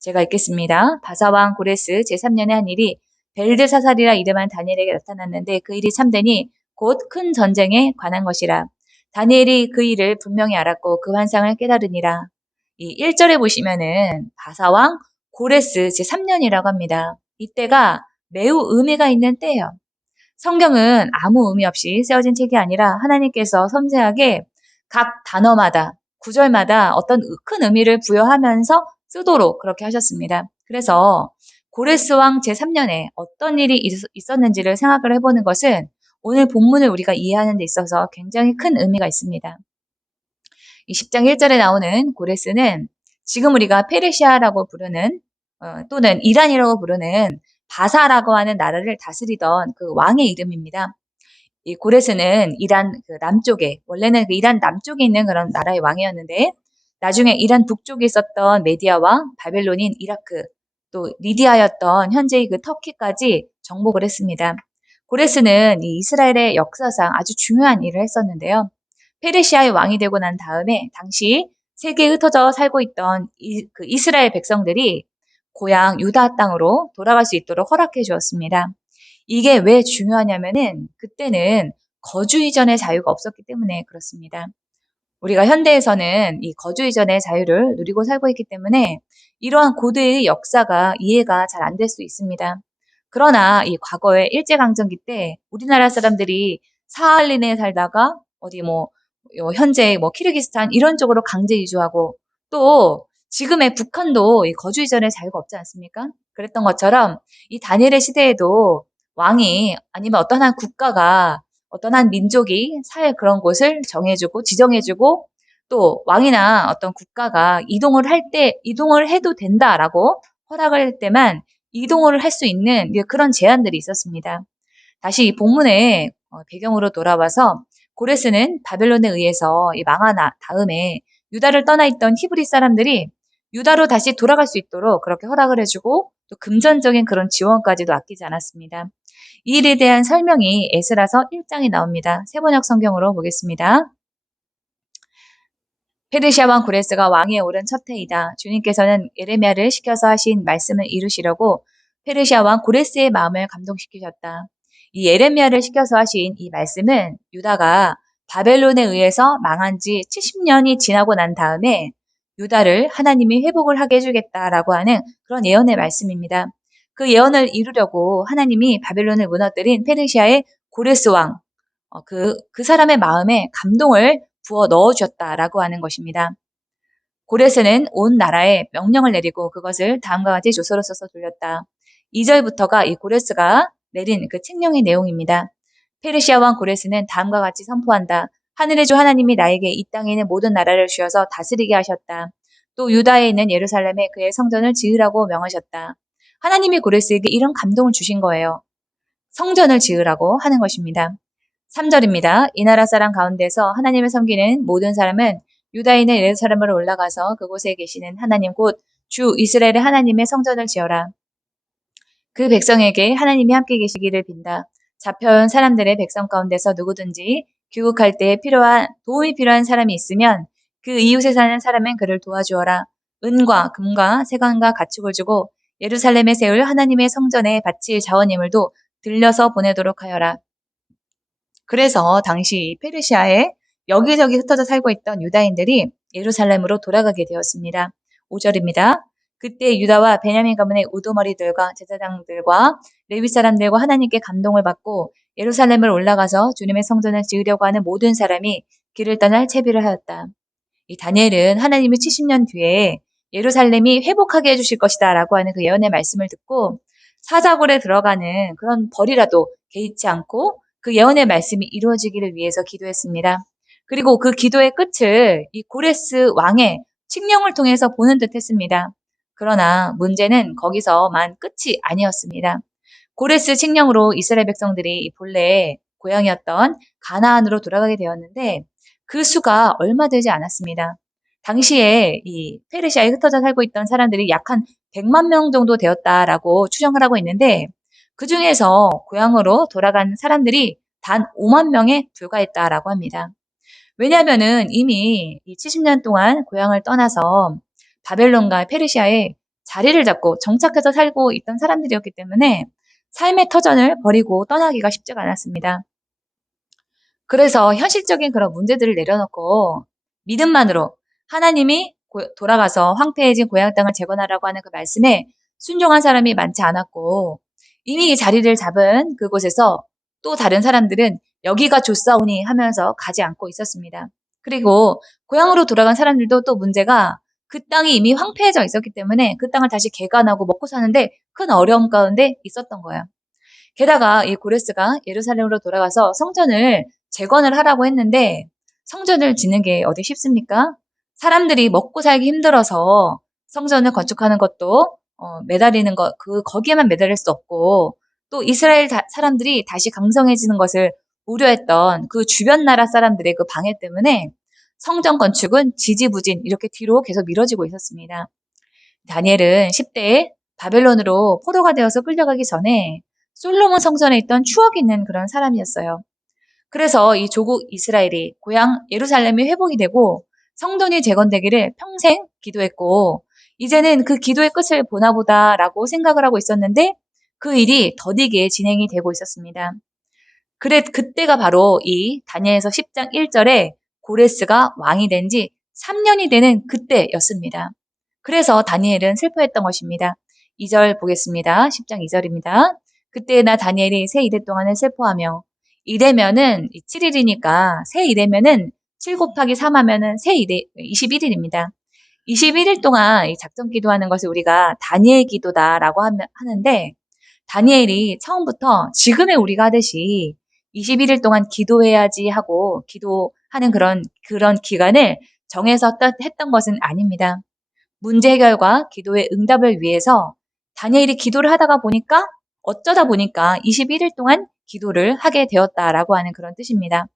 제가 읽겠습니다. 바사왕 고레스 제3년에 한 일이 벨드사살이라 이름한 다니엘에게 나타났는데 그 일이 참되니 곧 큰 전쟁에 관한 것이라. 다니엘이 그 일을 분명히 알았고 그 환상을 깨달으니라. 이 1절에 보시면은 바사왕 고레스 제3년이라고 합니다. 이때가 매우 의미가 있는 때예요. 성경은 아무 의미 없이 쓰여진 책이 아니라 하나님께서 섬세하게 각 단어마다 구절마다 어떤 큰 의미를 부여하면서 쓰도록 그렇게 하셨습니다. 그래서 고레스 왕 제3년에 어떤 일이 있었는지를 생각을 해보는 것은 오늘 본문을 우리가 이해하는 데 있어서 굉장히 큰 의미가 있습니다. 이 10장 1절에 나오는 고레스는 지금 우리가 페르시아라고 부르는 또는 이란이라고 부르는 바사라고 하는 나라를 다스리던 그 왕의 이름입니다. 이 고레스는 이란 그 남쪽에 원래는 그 이란 남쪽에 있는 그런 나라의 왕이었는데 나중에 이란 북쪽에 있었던 메디아와 바벨론인 이라크 또 리디아였던 현재의 그 터키까지 정복을 했습니다. 고레스는 이 이스라엘의 역사상 아주 중요한 일을 했었는데요. 페르시아의 왕이 되고 난 다음에 당시 세계에 흩어져 살고 있던 그 이스라엘 백성들이 고향 유다 땅으로 돌아갈 수 있도록 허락해 주었습니다. 이게 왜 중요하냐면은 그때는 거주 이전의 자유가 없었기 때문에 그렇습니다. 우리가 현대에서는 이 거주 이전의 자유를 누리고 살고 있기 때문에 이러한 고대의 역사가 이해가 잘 안 될 수 있습니다. 그러나 이 과거의 일제강점기 때 우리나라 사람들이 사할린에 살다가 어디 현재 키르기스탄 이런 쪽으로 강제 이주하고 또 지금의 북한도 이 거주 이전의 자유가 없지 않습니까? 그랬던 것처럼 이 다니엘의 시대에도 왕이 아니면 어떤 한 국가가 어떤 한 민족이 살 그런 곳을 정해주고 지정해주고 또 왕이나 어떤 국가가 이동을 해도 된다라고 허락을 할 때만 이동을 할 수 있는 그런 제한들이 있었습니다. 다시 이 본문의 배경으로 돌아와서 고레스는 바벨론에 의해서 망한 다음에 유다를 떠나 있던 히브리 사람들이 유다로 다시 돌아갈 수 있도록 그렇게 허락을 해주고 또 금전적인 그런 지원까지도 아끼지 않았습니다. 이 일에 대한 설명이 에스라서 1장에 나옵니다. 세번역 성경으로 보겠습니다. 페르시아 왕 고레스가 왕위에 오른 첫 해이다. 주님께서는 예레미야를 시켜서 하신 말씀을 이루시려고 페르시아 왕 고레스의 마음을 감동시키셨다. 이 예레미야를 시켜서 하신 이 말씀은 유다가 바벨론에 의해서 망한 지 70년이 지나고 난 다음에 유다를 하나님이 회복을 하게 해주겠다라고 하는 그런 예언의 말씀입니다. 그 예언을 이루려고 하나님이 바벨론을 무너뜨린 페르시아의 고레스 왕, 그 사람의 마음에 감동을 부어 넣어주셨다라고 하는 것입니다. 고레스는 온 나라에 명령을 내리고 그것을 다음과 같이 조서로 써서 돌렸다. 2절부터가 이 고레스가 내린 그 칙령의 내용입니다. 페르시아 왕 고레스는 다음과 같이 선포한다. 하늘의 주 하나님이 나에게 이 땅에 있는 모든 나라를 주셔서 다스리게 하셨다. 또 유다에 있는 예루살렘에 그의 성전을 지으라고 명하셨다. 하나님이 고레스에게 이런 감동을 주신 거예요. 성전을 지으라고 하는 것입니다. 3절입니다. 이 나라 사람 가운데서 하나님을 섬기는 모든 사람은 유다에 있는 예루살렘으로 올라가서 그곳에 계시는 하나님 곧 주 이스라엘의 하나님의 성전을 지어라. 그 백성에게 하나님이 함께 계시기를 빈다. 잡혀온 사람들의 백성 가운데서 누구든지 귀국할 때 도움이 필요한 사람이 있으면 그 이웃에 사는 사람은 그를 도와주어라. 은과 금과 세관과 가축을 주고 예루살렘에 세울 하나님의 성전에 바칠 자원임을도 들려서 보내도록 하여라. 그래서 당시 페르시아에 여기저기 흩어져 살고 있던 유다인들이 예루살렘으로 돌아가게 되었습니다. 5절입니다. 그때 유다와 베냐민 가문의 우두머리들과 제사장들과 레위 사람들과 하나님께 감동을 받고 예루살렘을 올라가서 주님의 성전을 지으려고 하는 모든 사람이 길을 떠날 채비를 하였다. 이 다니엘은 하나님이 70년 뒤에 예루살렘이 회복하게 해주실 것이다 라고 하는 그 예언의 말씀을 듣고 사자굴에 들어가는 그런 벌이라도 개의치 않고 그 예언의 말씀이 이루어지기를 위해서 기도했습니다. 그리고 그 기도의 끝을 이 고레스 왕의 칙령을 통해서 보는 듯 했습니다. 그러나 문제는 거기서만 끝이 아니었습니다. 고레스 칙령으로 이스라엘 백성들이 본래 고향이었던 가나안으로 돌아가게 되었는데 그 수가 얼마 되지 않았습니다. 당시에 이 페르시아에 흩어져 살고 있던 사람들이 약 한 100만 명 정도 되었다라고 추정을 하고 있는데 그 중에서 고향으로 돌아간 사람들이 단 5만 명에 불과했다라고 합니다. 왜냐하면은 이미 이 70년 동안 고향을 떠나서 바벨론과 페르시아에 자리를 잡고 정착해서 살고 있던 사람들이었기 때문에 삶의 터전을 버리고 떠나기가 쉽지가 않았습니다. 그래서 현실적인 그런 문제들을 내려놓고 믿음만으로 하나님이 돌아가서 황폐해진 고향 땅을 재건하라고 하는 그 말씀에 순종한 사람이 많지 않았고 이미 자리를 잡은 그곳에서 또 다른 사람들은 여기가 좋사오니 하면서 가지 않고 있었습니다. 그리고 고향으로 돌아간 사람들도 또 문제가 그 땅이 이미 황폐해져 있었기 때문에 그 땅을 다시 개간하고 먹고 사는데 큰 어려움 가운데 있었던 거예요. 게다가 이 고레스가 예루살렘으로 돌아가서 성전을 재건을 하라고 했는데 성전을 짓는 게 어디 쉽습니까? 사람들이 먹고 살기 힘들어서 성전을 건축하는 것도 매달리는 것, 거기에만 매달릴 수 없고 또 이스라엘 사람들이 다시 강성해지는 것을 우려했던 그 주변 나라 사람들의 그 방해 때문에 성전 건축은 지지부진 이렇게 뒤로 계속 미뤄지고 있었습니다. 다니엘은 10대에 바벨론으로 포로가 되어서 끌려가기 전에 솔로몬 성전에 있던 추억이 있는 그런 사람이었어요. 그래서 이 조국 이스라엘이 고향 예루살렘이 회복이 되고 성전이 재건되기를 평생 기도했고 이제는 그 기도의 끝을 보나보다라고 생각을 하고 있었는데 그 일이 더디게 진행이 되고 있었습니다. 그때가 바로 이 다니엘서 10장 1절에 고레스가 왕이 된 지 3년이 되는 그때였습니다. 그래서 다니엘은 슬퍼했던 것입니다. 2절 보겠습니다. 10장 2절입니다. 그때 나 다니엘이 새 이래 동안을 슬퍼하며 이래면은 7일이니까 새 이래면은 7 곱하기 3 하면은 새 이래 21일입니다. 21일 동안 이 작전 기도하는 것을 우리가 다니엘 기도다라고 하는데 다니엘이 처음부터 지금의 우리가 하듯이 21일 동안 기도해야지 하고 기도하는 그런 기간을 정해서 했던 것은 아닙니다. 문제 해결과 기도의 응답을 위해서 다니엘이 기도를 하다가 보니까 어쩌다 보니까 21일 동안 기도를 하게 되었다라고 하는 그런 뜻입니다.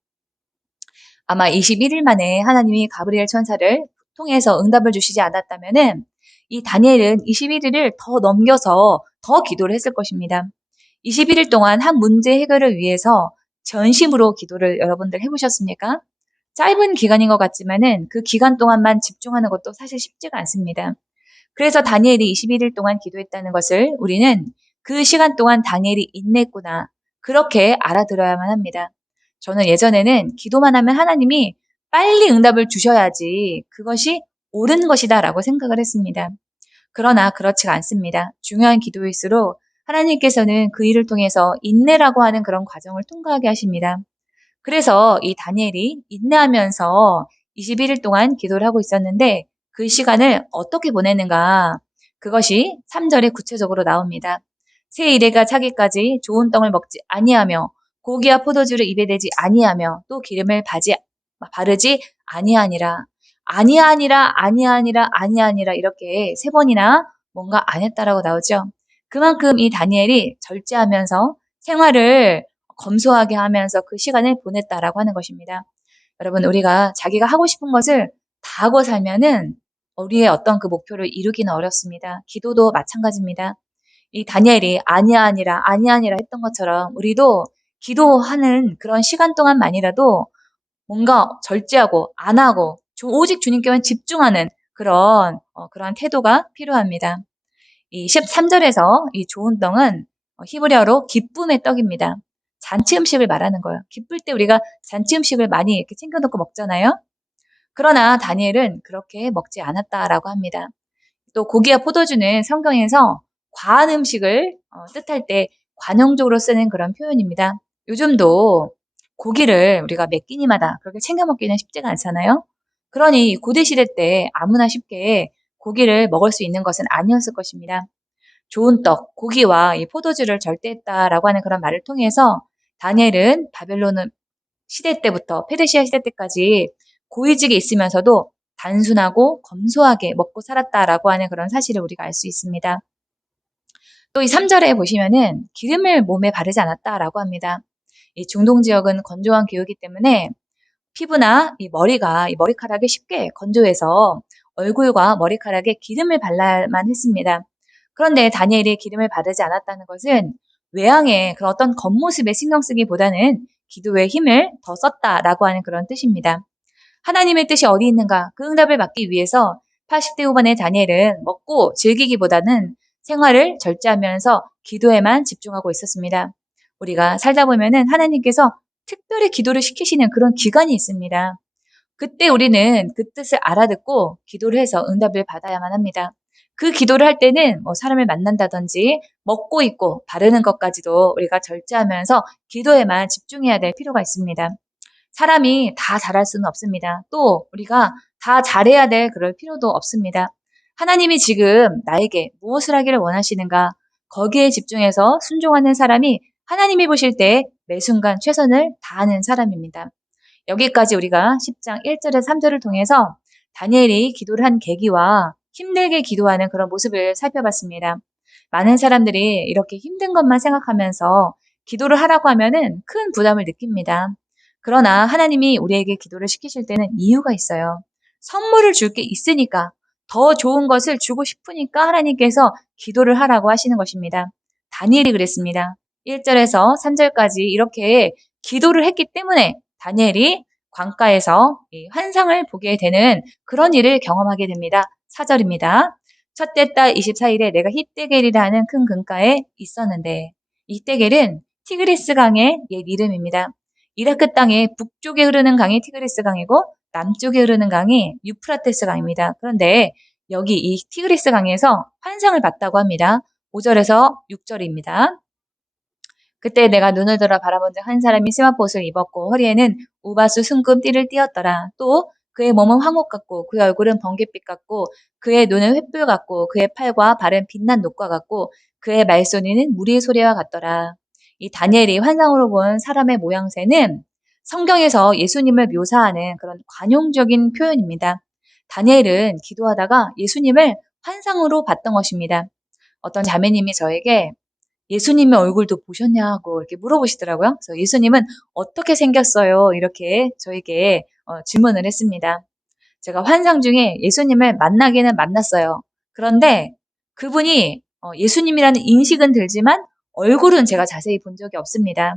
아마 21일 만에 하나님이 가브리엘 천사를 통해서 응답을 주시지 않았다면은 이 다니엘은 21일을 더 넘겨서 더 기도를 했을 것입니다. 21일 동안 한 문제 해결을 위해서 전심으로 기도를 여러분들 해보셨습니까? 짧은 기간인 것 같지만은 그 기간 동안만 집중하는 것도 사실 쉽지가 않습니다. 그래서 다니엘이 21일 동안 기도했다는 것을 우리는 그 시간 동안 다니엘이 인내했구나. 그렇게 알아들어야만 합니다. 저는 예전에는 기도만 하면 하나님이 빨리 응답을 주셔야지 그것이 옳은 것이다 라고 생각을 했습니다. 그러나 그렇지가 않습니다. 중요한 기도일수록 하나님께서는 그 일을 통해서 인내라고 하는 그런 과정을 통과하게 하십니다. 그래서 이 다니엘이 인내하면서 21일 동안 기도를 하고 있었는데 그 시간을 어떻게 보내는가 그것이 3절에 구체적으로 나옵니다. 새 이래가 차기까지 좋은 떡을 먹지 아니하며 고기와 포도주를 입에 대지 아니하며 또 기름을 바르지 아니하니라. 아니하니라, 아니하니라, 아니하니라 이렇게 세 번이나 뭔가 안 했다라고 나오죠. 그만큼 이 다니엘이 절제하면서 생활을 검소하게 하면서 그 시간을 보냈다라고 하는 것입니다. 여러분, 우리가 자기가 하고 싶은 것을 다 하고 살면은 우리의 어떤 그 목표를 이루기는 어렵습니다. 기도도 마찬가지입니다. 이 다니엘이 아니야 아니라 했던 것처럼 우리도 기도하는 그런 시간 동안만이라도 뭔가 절제하고 안 하고 오직 주님께만 집중하는 그런 태도가 필요합니다. 이 13절에서 이 좋은 떡은 히브리어로 기쁨의 떡입니다. 잔치 음식을 말하는 거예요. 기쁠 때 우리가 잔치 음식을 많이 이렇게 챙겨놓고 먹잖아요. 그러나 다니엘은 그렇게 먹지 않았다라고 합니다. 또 고기와 포도주는 성경에서 과한 음식을 뜻할 때 관용적으로 쓰는 그런 표현입니다. 요즘도 고기를 우리가 몇 끼니마다 그렇게 챙겨 먹기는 쉽지가 않잖아요. 그러니 고대 시대 때 아무나 쉽게 고기를 먹을 수 있는 것은 아니었을 것입니다. 좋은 떡, 고기와 이 포도주를 절대했다라고 하는 그런 말을 통해서 다니엘은 바벨론 시대 때부터 페르시아 시대 때까지 고위직에 있으면서도 단순하고 검소하게 먹고 살았다라고 하는 그런 사실을 우리가 알 수 있습니다. 또 이 3절에 보시면은 기름을 몸에 바르지 않았다라고 합니다. 이 중동 지역은 건조한 기후이기 때문에 피부나 이 머리카락이 쉽게 건조해서 얼굴과 머리카락에 기름을 발라야만 했습니다. 그런데 다니엘이 기름을 바르지 않았다는 것은 외양의 그런 어떤 겉모습에 신경 쓰기보다는 기도에 힘을 더 썼다라고 하는 그런 뜻입니다. 하나님의 뜻이 어디 있는가? 그 응답을 받기 위해서 80대 후반의 다니엘은 먹고 즐기기보다는 생활을 절제하면서 기도에만 집중하고 있었습니다. 우리가 살다 보면은 하나님께서 특별히 기도를 시키시는 그런 기간이 있습니다. 그때 우리는 그 뜻을 알아듣고 기도를 해서 응답을 받아야만 합니다. 그 기도를 할 때는 사람을 만난다든지 먹고 있고 바르는 것까지도 우리가 절제하면서 기도에만 집중해야 될 필요가 있습니다. 사람이 다 잘할 수는 없습니다. 또 우리가 다 잘해야 될 그럴 필요도 없습니다. 하나님이 지금 나에게 무엇을 하기를 원하시는가? 거기에 집중해서 순종하는 사람이 하나님이 보실 때 매 순간 최선을 다하는 사람입니다. 여기까지 우리가 10장 1절에서 3절을 통해서 다니엘이 기도를 한 계기와 힘들게 기도하는 그런 모습을 살펴봤습니다. 많은 사람들이 이렇게 힘든 것만 생각하면서 기도를 하라고 하면은 큰 부담을 느낍니다. 그러나 하나님이 우리에게 기도를 시키실 때는 이유가 있어요. 선물을 줄 게 있으니까, 더 좋은 것을 주고 싶으니까 하나님께서 기도를 하라고 하시는 것입니다. 다니엘이 그랬습니다. 1절에서 3절까지 이렇게 기도를 했기 때문에 다니엘이 광가에서 이 환상을 보게 되는 그런 일을 경험하게 됩니다. 4절입니다. 첫째 달 24일에 내가 히데겔이라는 큰 금가에 있었는데, 이 히데겔은 티그리스 강의 옛 이름입니다. 이라크 땅의 북쪽에 흐르는 강이 티그리스 강이고 남쪽에 흐르는 강이 유프라테스 강입니다. 그런데 여기 이 티그리스 강에서 환상을 봤다고 합니다. 5절에서 6절입니다. 그때 내가 눈을 들어 바라본 적 한 사람이 스마포옷을 입었고 허리에는 우바수 순금 띠를 띠었더라. 또 그의 몸은 황옥 같고 그의 얼굴은 번갯빛 같고 그의 눈은 횃불 같고 그의 팔과 발은 빛난 녹과 같고 그의 말소리는 무리의 소리와 같더라. 이 다니엘이 환상으로 본 사람의 모양새는 성경에서 예수님을 묘사하는 그런 관용적인 표현입니다. 다니엘은 기도하다가 예수님을 환상으로 봤던 것입니다. 어떤 자매님이 저에게 예수님의 얼굴도 보셨냐고 이렇게 물어보시더라고요. 그래서 예수님은 어떻게 생겼어요? 이렇게 저에게 질문을 했습니다. 제가 환상 중에 예수님을 만나기는 만났어요. 그런데 그분이 예수님이라는 인식은 들지만 얼굴은 제가 자세히 본 적이 없습니다.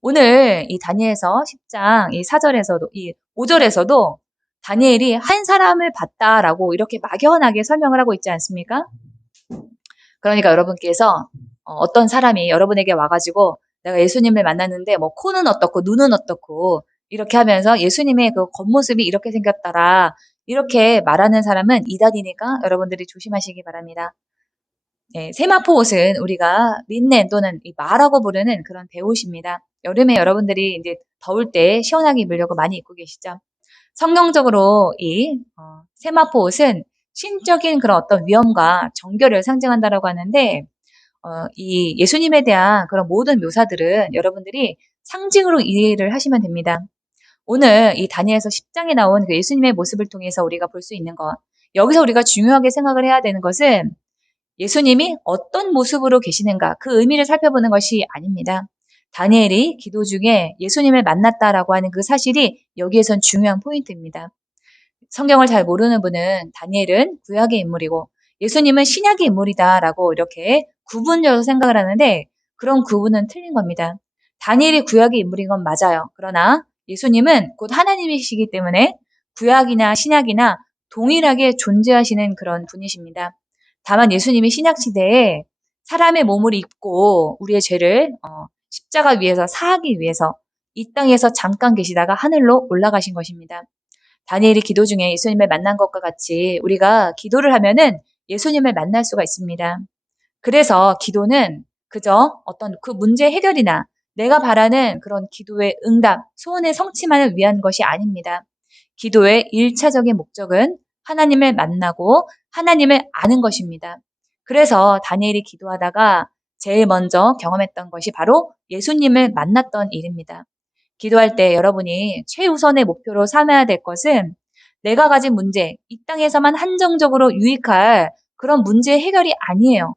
오늘 이 다니엘서 10장 이 4절에서도 이 5절에서도 다니엘이 한 사람을 봤다라고 이렇게 막연하게 설명을 하고 있지 않습니까? 그러니까 여러분께서 어떤 사람이 여러분에게 와가지고 내가 예수님을 만났는데 뭐 코는 어떻고 눈은 어떻고 이렇게 하면서 예수님의 그 겉모습이 이렇게 생겼더라 이렇게 말하는 사람은 이단이니까 여러분들이 조심하시기 바랍니다. 네, 세마포 옷은 우리가 린넨 또는 이 마라고 부르는 그런 배옷입니다. 여름에 여러분들이 이제 더울 때 시원하게 입으려고 많이 입고 계시죠. 성경적으로 이 세마포 옷은 신적인 그런 어떤 위엄과 정결을 상징한다라고 하는데 이 예수님에 대한 그런 모든 묘사들은 여러분들이 상징으로 이해를 하시면 됩니다. 오늘 이 다니엘서 10장에 나온 그 예수님의 모습을 통해서 우리가 볼 수 있는 것. 여기서 우리가 중요하게 생각을 해야 되는 것은 예수님이 어떤 모습으로 계시는가 그 의미를 살펴보는 것이 아닙니다. 다니엘이 기도 중에 예수님을 만났다라고 하는 그 사실이 여기에선 중요한 포인트입니다. 성경을 잘 모르는 분은 다니엘은 구약의 인물이고 예수님은 신약의 인물이다라고 이렇게 구분져서 생각을 하는데 그런 구분은 틀린 겁니다. 다니엘이 구약의 인물인 건 맞아요. 그러나 예수님은 곧 하나님이시기 때문에 구약이나 신약이나 동일하게 존재하시는 그런 분이십니다. 다만 예수님이 신약 시대에 사람의 몸을 입고 우리의 죄를 십자가 위에서 사하기 위해서 이 땅에서 잠깐 계시다가 하늘로 올라가신 것입니다. 다니엘이 기도 중에 예수님을 만난 것과 같이 우리가 기도를 하면은 예수님을 만날 수가 있습니다. 그래서 기도는 그저 어떤 그 문제 해결이나 내가 바라는 그런 기도의 응답, 소원의 성취만을 위한 것이 아닙니다. 기도의 1차적인 목적은 하나님을 만나고 하나님을 아는 것입니다. 그래서 다니엘이 기도하다가 제일 먼저 경험했던 것이 바로 예수님을 만났던 일입니다. 기도할 때 여러분이 최우선의 목표로 삼아야 될 것은 내가 가진 문제, 이 땅에서만 한정적으로 유익할 그런 문제 해결이 아니에요.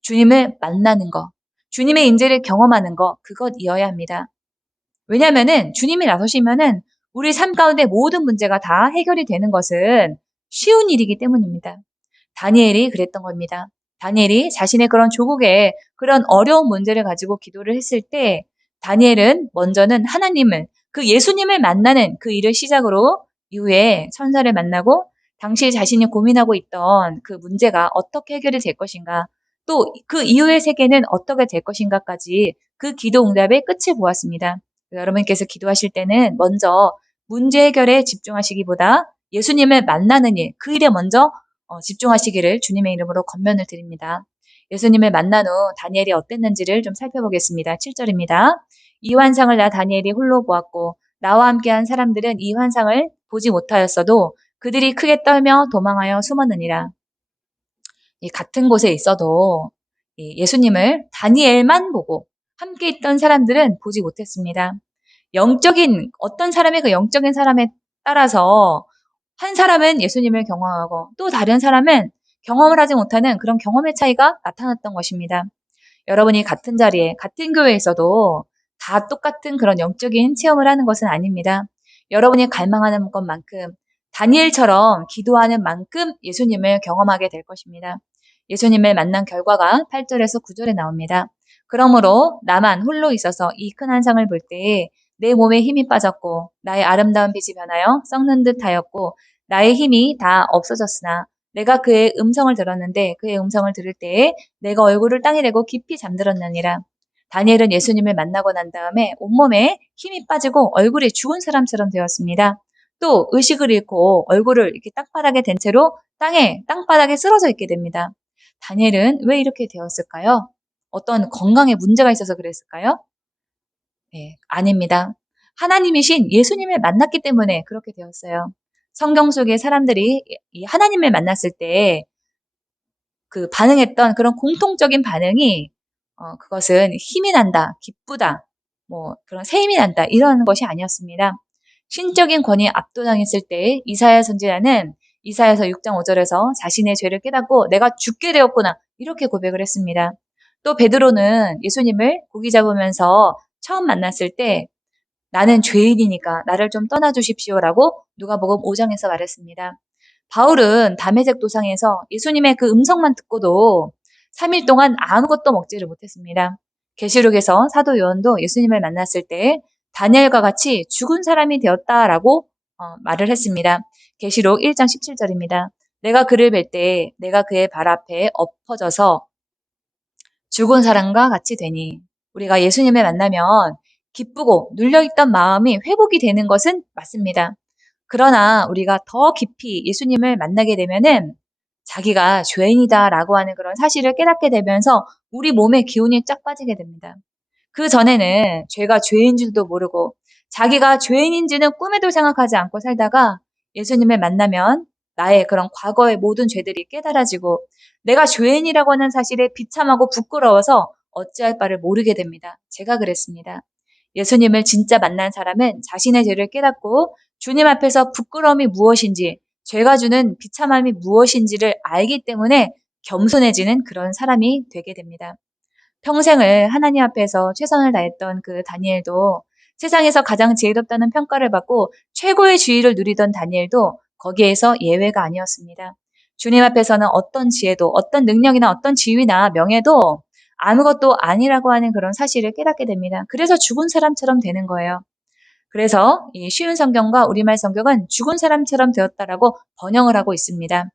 주님을 만나는 거, 주님의 임재를 경험하는 거, 그것이어야 합니다. 왜냐하면은 주님이 나서시면은 우리 삶 가운데 모든 문제가 다 해결이 되는 것은 쉬운 일이기 때문입니다. 다니엘이 그랬던 겁니다. 다니엘이 자신의 그런 조국의 그런 어려운 문제를 가지고 기도를 했을 때 다니엘은 먼저는 하나님을 그 예수님을 만나는 그 일을 시작으로 이후에 천사를 만나고 당시 자신이 고민하고 있던 그 문제가 어떻게 해결이 될 것인가 또 그 이후의 세계는 어떻게 될 것인가까지 그 기도 응답의 끝을 보았습니다. 여러분께서 기도하실 때는 먼저 문제 해결에 집중하시기보다 예수님을 만나는 일, 그 일에 먼저 집중하시기를 주님의 이름으로 권면을 드립니다. 예수님을 만난 후 다니엘이 어땠는지를 좀 살펴보겠습니다. 7절입니다. 이 환상을 나 다니엘이 홀로 보았고 나와 함께한 사람들은 이 환상을 보지 못하였어도 그들이 크게 떨며 도망하여 숨었느니라. 이 같은 곳에 있어도 이 예수님을 다니엘만 보고 함께 있던 사람들은 보지 못했습니다. 어떤 사람의 그 영적인 사람에 따라서 한 사람은 예수님을 경험하고 또 다른 사람은 경험을 하지 못하는 그런 경험의 차이가 나타났던 것입니다. 여러분이 같은 자리에, 같은 교회에 있어도 다 똑같은 그런 영적인 체험을 하는 것은 아닙니다. 여러분이 갈망하는 것만큼 다니엘처럼 기도하는 만큼 예수님을 경험하게 될 것입니다. 예수님을 만난 결과가 8절에서 9절에 나옵니다. 그러므로 나만 홀로 있어서 이 큰 환상을 볼 때에 내 몸에 힘이 빠졌고 나의 아름다운 빛이 변하여 썩는 듯 하였고 나의 힘이 다 없어졌으나 내가 그의 음성을 들었는데 그의 음성을 들을 때에 내가 얼굴을 땅에 대고 깊이 잠들었느니라. 다니엘은 예수님을 만나고 난 다음에 온몸에 힘이 빠지고 얼굴이 죽은 사람처럼 되었습니다. 또 의식을 잃고 얼굴을 이렇게 땅바닥에 댄 채로 땅바닥에 쓰러져 있게 됩니다. 다니엘은 왜 이렇게 되었을까요? 어떤 건강에 문제가 있어서 그랬을까요? 네, 아닙니다. 하나님이신 예수님을 만났기 때문에 그렇게 되었어요. 성경 속의 사람들이 이 하나님을 만났을 때 그 반응했던 그런 공통적인 반응이 그것은 힘이 난다, 기쁘다, 뭐 그런 새 힘이 난다 이런 것이 아니었습니다. 신적인 권위에 압도당했을 때 이사야 선지자는 이사야서 6장 5절에서 자신의 죄를 깨닫고 내가 죽게 되었구나 이렇게 고백을 했습니다. 또 베드로는 예수님을 고기 잡으면서 처음 만났을 때 나는 죄인이니까 나를 좀 떠나주십시오라고 누가복음 5장에서 말했습니다. 바울은 다메섹 도상에서 예수님의 그 음성만 듣고도 3일 동안 아무것도 먹지를 못했습니다. 계시록에서 사도 요한도 예수님을 만났을 때 다니엘과 같이 죽은 사람이 되었다라고 말을 했습니다. 계시록 1장 17절입니다. 내가 그를 뵐 때 내가 그의 발 앞에 엎어져서 죽은 사람과 같이 되니 우리가 예수님을 만나면 기쁘고 눌려있던 마음이 회복이 되는 것은 맞습니다. 그러나 우리가 더 깊이 예수님을 만나게 되면은 자기가 죄인이다라고 하는 그런 사실을 깨닫게 되면서 우리 몸의 기운이 쫙 빠지게 됩니다. 그 전에는 죄가 죄인 줄도 모르고 자기가 죄인인지는 꿈에도 생각하지 않고 살다가 예수님을 만나면 나의 그런 과거의 모든 죄들이 깨달아지고 내가 죄인이라고 하는 사실에 비참하고 부끄러워서 어찌할 바를 모르게 됩니다. 제가 그랬습니다. 예수님을 진짜 만난 사람은 자신의 죄를 깨닫고 주님 앞에서 부끄러움이 무엇인지, 죄가 주는 비참함이 무엇인지를 알기 때문에 겸손해지는 그런 사람이 되게 됩니다. 평생을 하나님 앞에서 최선을 다했던 그 다니엘도 세상에서 가장 지혜롭다는 평가를 받고 최고의 지위를 누리던 다니엘도 거기에서 예외가 아니었습니다. 주님 앞에서는 어떤 지혜도, 어떤 능력이나 어떤 지위나 명예도 아무것도 아니라고 하는 그런 사실을 깨닫게 됩니다. 그래서 죽은 사람처럼 되는 거예요. 그래서 이 쉬운 성경과 우리말 성경은 죽은 사람처럼 되었다라고 번역을 하고 있습니다.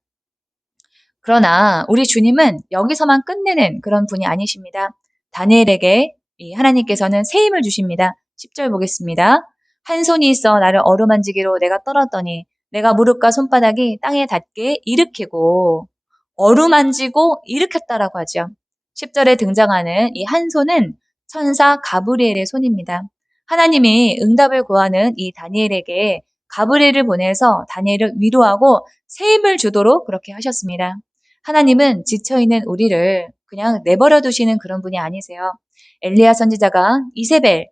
그러나 우리 주님은 여기서만 끝내는 그런 분이 아니십니다. 다니엘에게 이 하나님께서는 새 힘을 주십니다. 10절 보겠습니다. 한 손이 있어 나를 어루만지기로 내가 떨었더니 내가 무릎과 손바닥이 땅에 닿게 일으키고 어루만지고 일으켰다라고 하죠. 10절에 등장하는 이 한 손은 천사 가브리엘의 손입니다. 하나님이 응답을 구하는 이 다니엘에게 가브리엘을 보내서 다니엘을 위로하고 새 힘을 주도록 그렇게 하셨습니다. 하나님은 지쳐있는 우리를 그냥 내버려 두시는 그런 분이 아니세요. 엘리야 선지자가 이세벨의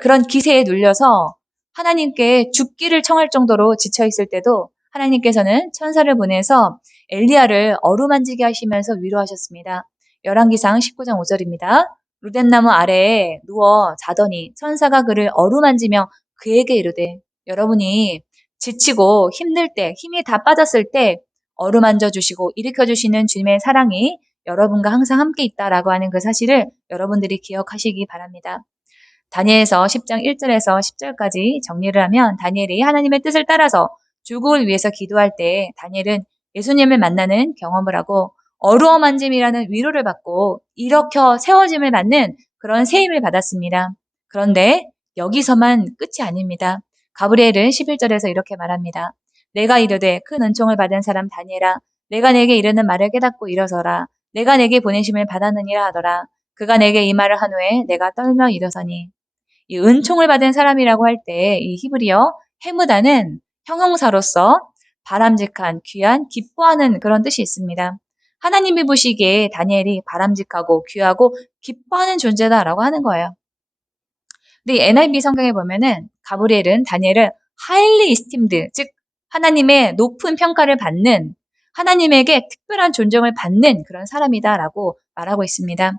그런 기세에 눌려서 하나님께 죽기를 청할 정도로 지쳐있을 때도 하나님께서는 천사를 보내서 엘리야를 어루만지게 하시면서 위로하셨습니다. 열왕기상 19장 5절입니다. 루덴나무 아래에 누워 자더니 천사가 그를 어루만지며 그에게 이르되 여러분이 지치고 힘들 때 힘이 다 빠졌을 때 어루만져 주시고 일으켜 주시는 주님의 사랑이 여러분과 항상 함께 있다라고 하는 그 사실을 여러분들이 기억하시기 바랍니다. 다니엘서 10장 1절에서 10절까지 정리를 하면 다니엘이 하나님의 뜻을 따라서 죽음을 위해서 기도할 때 다니엘은 예수님을 만나는 경험을 하고 어루어 만짐이라는 위로를 받고 일으켜 세워짐을 받는 그런 새 힘을 받았습니다. 그런데 여기서만 끝이 아닙니다. 가브리엘은 11절에서 이렇게 말합니다. 내가 이르되 큰 은총을 받은 사람 다니엘아 내가 내게 이르는 말을 깨닫고 일어서라. 내가 내게 보내심을 받았느니라 하더라. 그가 내게 이 말을 한 후에 내가 떨며 일어서니 이 은총을 받은 사람이라고 할 때 이 히브리어 헤무다는 형용사로서 바람직한, 귀한, 기뻐하는 그런 뜻이 있습니다. 하나님이 보시기에 다니엘이 바람직하고 귀하고 기뻐하는 존재다라고 하는 거예요. 근데 이 NIV 성경에 보면은 가브리엘은 다니엘을 highly esteemed, 즉 하나님의 높은 평가를 받는 하나님에게 특별한 존중을 받는 그런 사람이다라고 말하고 있습니다.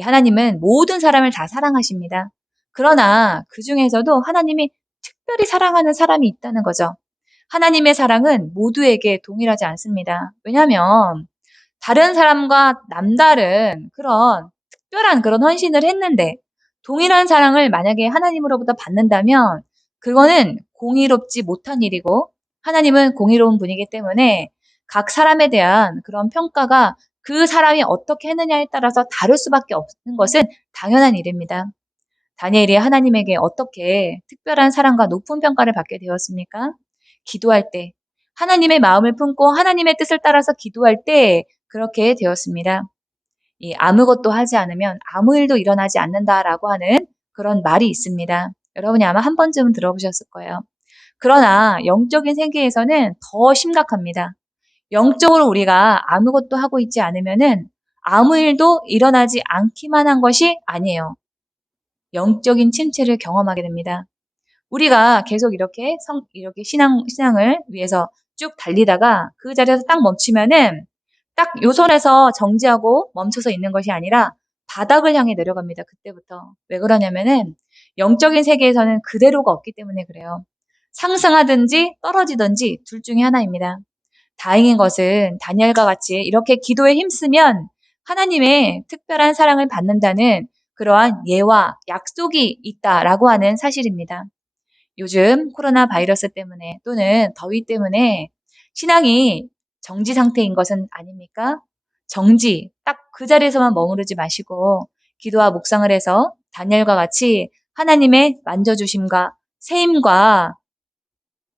하나님은 모든 사람을 다 사랑하십니다. 그러나 그 중에서도 하나님이 특별히 사랑하는 사람이 있다는 거죠. 하나님의 사랑은 모두에게 동일하지 않습니다. 왜냐하면 다른 사람과 남다른 그런 특별한 그런 헌신을 했는데 동일한 사랑을 만약에 하나님으로부터 받는다면 그거는 공의롭지 못한 일이고 하나님은 공의로운 분이기 때문에 각 사람에 대한 그런 평가가 그 사람이 어떻게 했느냐에 따라서 다를 수밖에 없는 것은 당연한 일입니다. 다니엘이 하나님에게 어떻게 특별한 사랑과 높은 평가를 받게 되었습니까? 기도할 때, 하나님의 마음을 품고 하나님의 뜻을 따라서 기도할 때 그렇게 되었습니다. 아무것도 하지 않으면 아무 일도 일어나지 않는다라고 하는 그런 말이 있습니다. 여러분이 아마 한 번쯤은 들어보셨을 거예요. 그러나 영적인 세계에서는 더 심각합니다. 영적으로 우리가 아무것도 하고 있지 않으면은 아무 일도 일어나지 않기만 한 것이 아니에요. 영적인 침체를 경험하게 됩니다. 우리가 계속 이렇게 신앙을 위해서 쭉 달리다가 그 자리에서 딱 멈추면은 딱 요 선에서 정지하고 멈춰서 있는 것이 아니라 바닥을 향해 내려갑니다. 그때부터. 왜 그러냐면은 영적인 세계에서는 그대로가 없기 때문에 그래요. 상승하든지 떨어지든지 둘 중에 하나입니다. 다행인 것은 다니엘과 같이 이렇게 기도에 힘쓰면 하나님의 특별한 사랑을 받는다는 그러한 예와 약속이 있다라고 하는 사실입니다. 요즘 코로나 바이러스 때문에 또는 더위 때문에 신앙이 정지 상태인 것은 아닙니까? 정지, 딱 그 자리에서만 머무르지 마시고 기도와 묵상을 해서 다니엘과 같이 하나님의 만져주심과 세임과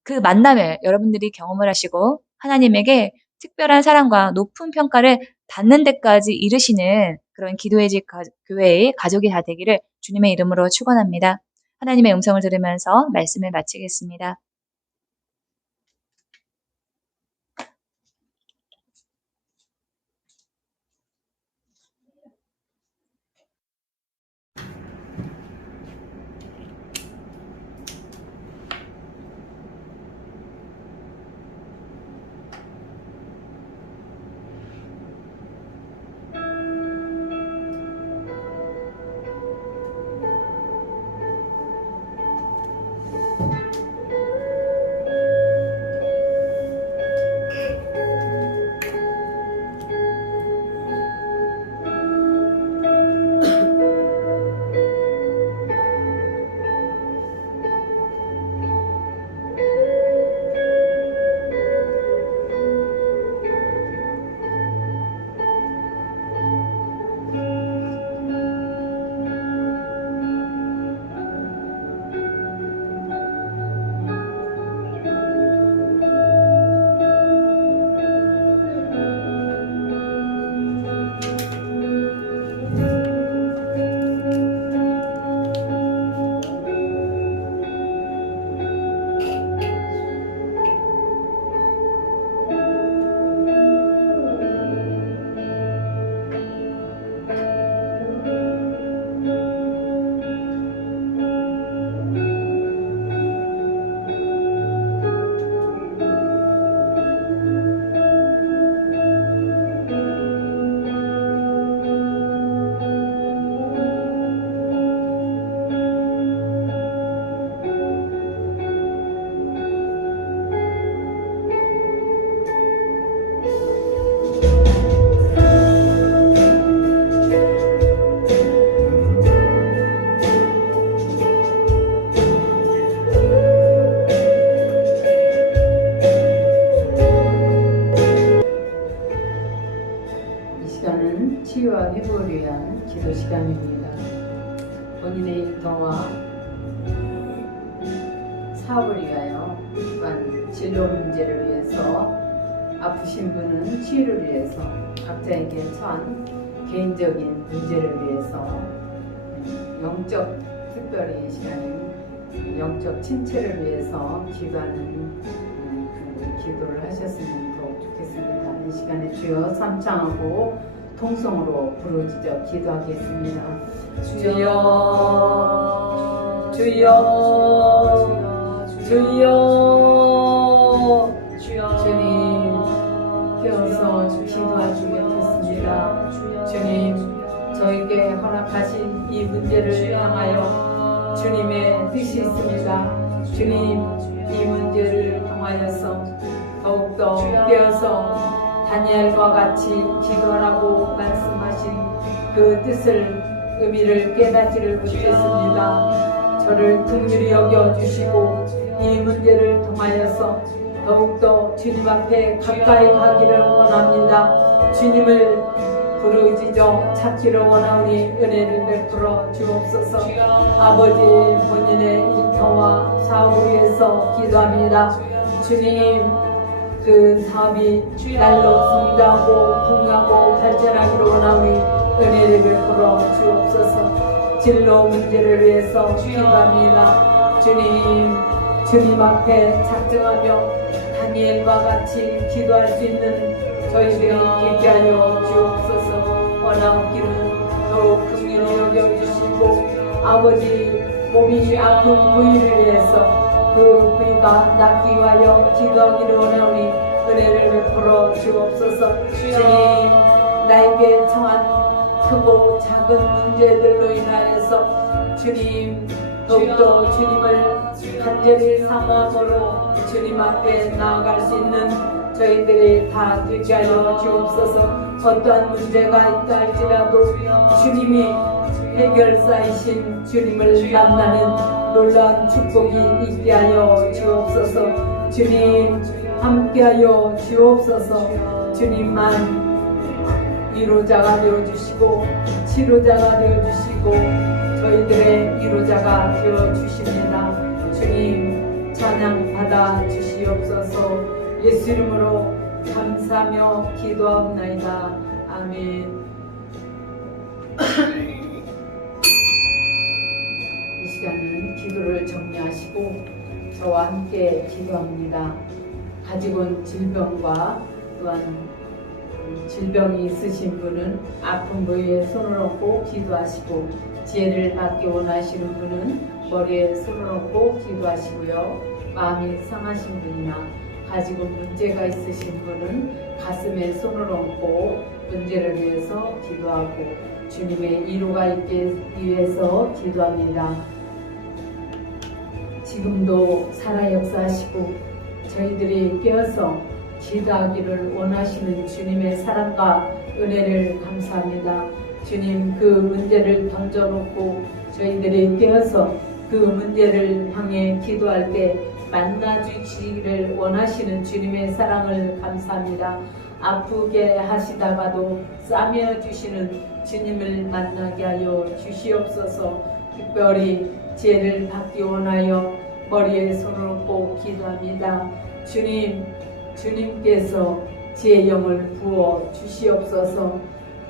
그 만남을 여러분들이 경험을 하시고 하나님에게 특별한 사랑과 높은 평가를 받는 데까지 이르시는 그런 기도의 집 교회의 가족이 다 되기를 주님의 이름으로 축원합니다. 하나님의 음성을 들으면서 말씀을 마치겠습니다. 나와 사업을 위하여 또한 진로 문제를 위해서 아프신 분은 치유를 위해서 각자에게 처한 개인적인 문제를 위해서 영적 특별히 이 시간에 영적 친체를 위해서 기도하는 그 기도를 하셨으면 더욱 좋겠습니다. 이 시간에 주여 삼창하고 통성으로 부르짖어 기도하겠습니다. 주여 주여 주여 주님 깨어서 기도하시겠습니다. 주님 저에게 허락하신 이 문제를 향하여 주님의 뜻이 있습니다. 주님 이 문제를 통하여서 더욱더 깨어서 다니엘과 같이 기도하라고 말씀하신 그 뜻을 의미를 깨닫지를 못했습니다. 저를 긍휼히 여겨주시고 이 문제를 통하여서 더욱더 주님 앞에 가까이 가기를 원합니다. 주님을 부르짖어 찾기를 원하오니 은혜를 베풀어 주옵소서. 아버지 본인의 일터와 사업을 위해서 기도합니다. 주님 그 사업이 날로 성장하고 풍요하고 발전하기를 원하오니 은혜를 베풀어 주옵소서. 진로 문제를 위해서 기도합니다. 주님 앞에 작정하며 다니엘과 같이 기도할 수 있는 저희들이 있게 하여 주옵소서. 원하옵기는 더욱 긍휼히 여겨주시고 아버지 몸이 아픈 부위를 위해서 그 부위가 낫기 위하여 기도하기를 원하오니 은혜를 베풀어 주옵소서. 주님 나에게 청한 크고 작은 문제들로 인하여서 주님 더욱더 주님을 간절히 사모함으로 주님 앞에 나아갈 수 있는 저희들이 다 되게 하여 주옵소서. 어떠한 문제가 있다 할지라도 주님이 해결사이신 주님을 만나는 놀라운 축복이 있게 하여 주옵소서. 주님 함께하여 주옵소서. 주님만 위로자가 되어주시고 치료자가 되어주시고 저희들의 위로자가 되어주십니다. 주님 찬양 받아 주시옵소서. 예수 이름으로 감사하며 기도하옵나이다. 아멘. 이 시간은 기도를 정리하시고 저와 함께 기도합니다. 가지고 온 질병과 또한 질병이 있으신 분은 아픈 부위에 손을 얹고 기도하시고 지혜를 받기 원하시는 분은 머리에 손을 얹고 기도하시고요. 마음이 상하신 분이나 가지고 문제가 있으신 분은 가슴에 손을 얹고 문제를 위해서 기도하고 주님의 위로가 있기 위해서 기도합니다. 지금도 살아 역사하시고 저희들이 깨어서 기도하기를 원하시는 주님의 사랑과 은혜를 감사합니다. 주님 그 문제를 던져놓고 저희들이 깨어서 그 문제를 향해 기도할 때 만나주시기를 원하시는 주님의 사랑을 감사합니다. 아프게 하시다가도 싸매어 주시는 주님을 만나게 하여 주시옵소서. 특별히 지혜를 받기 원하여 머리에 손을 얹고 기도합니다. 주님께서 지혜의 영을 부어 주시옵소서.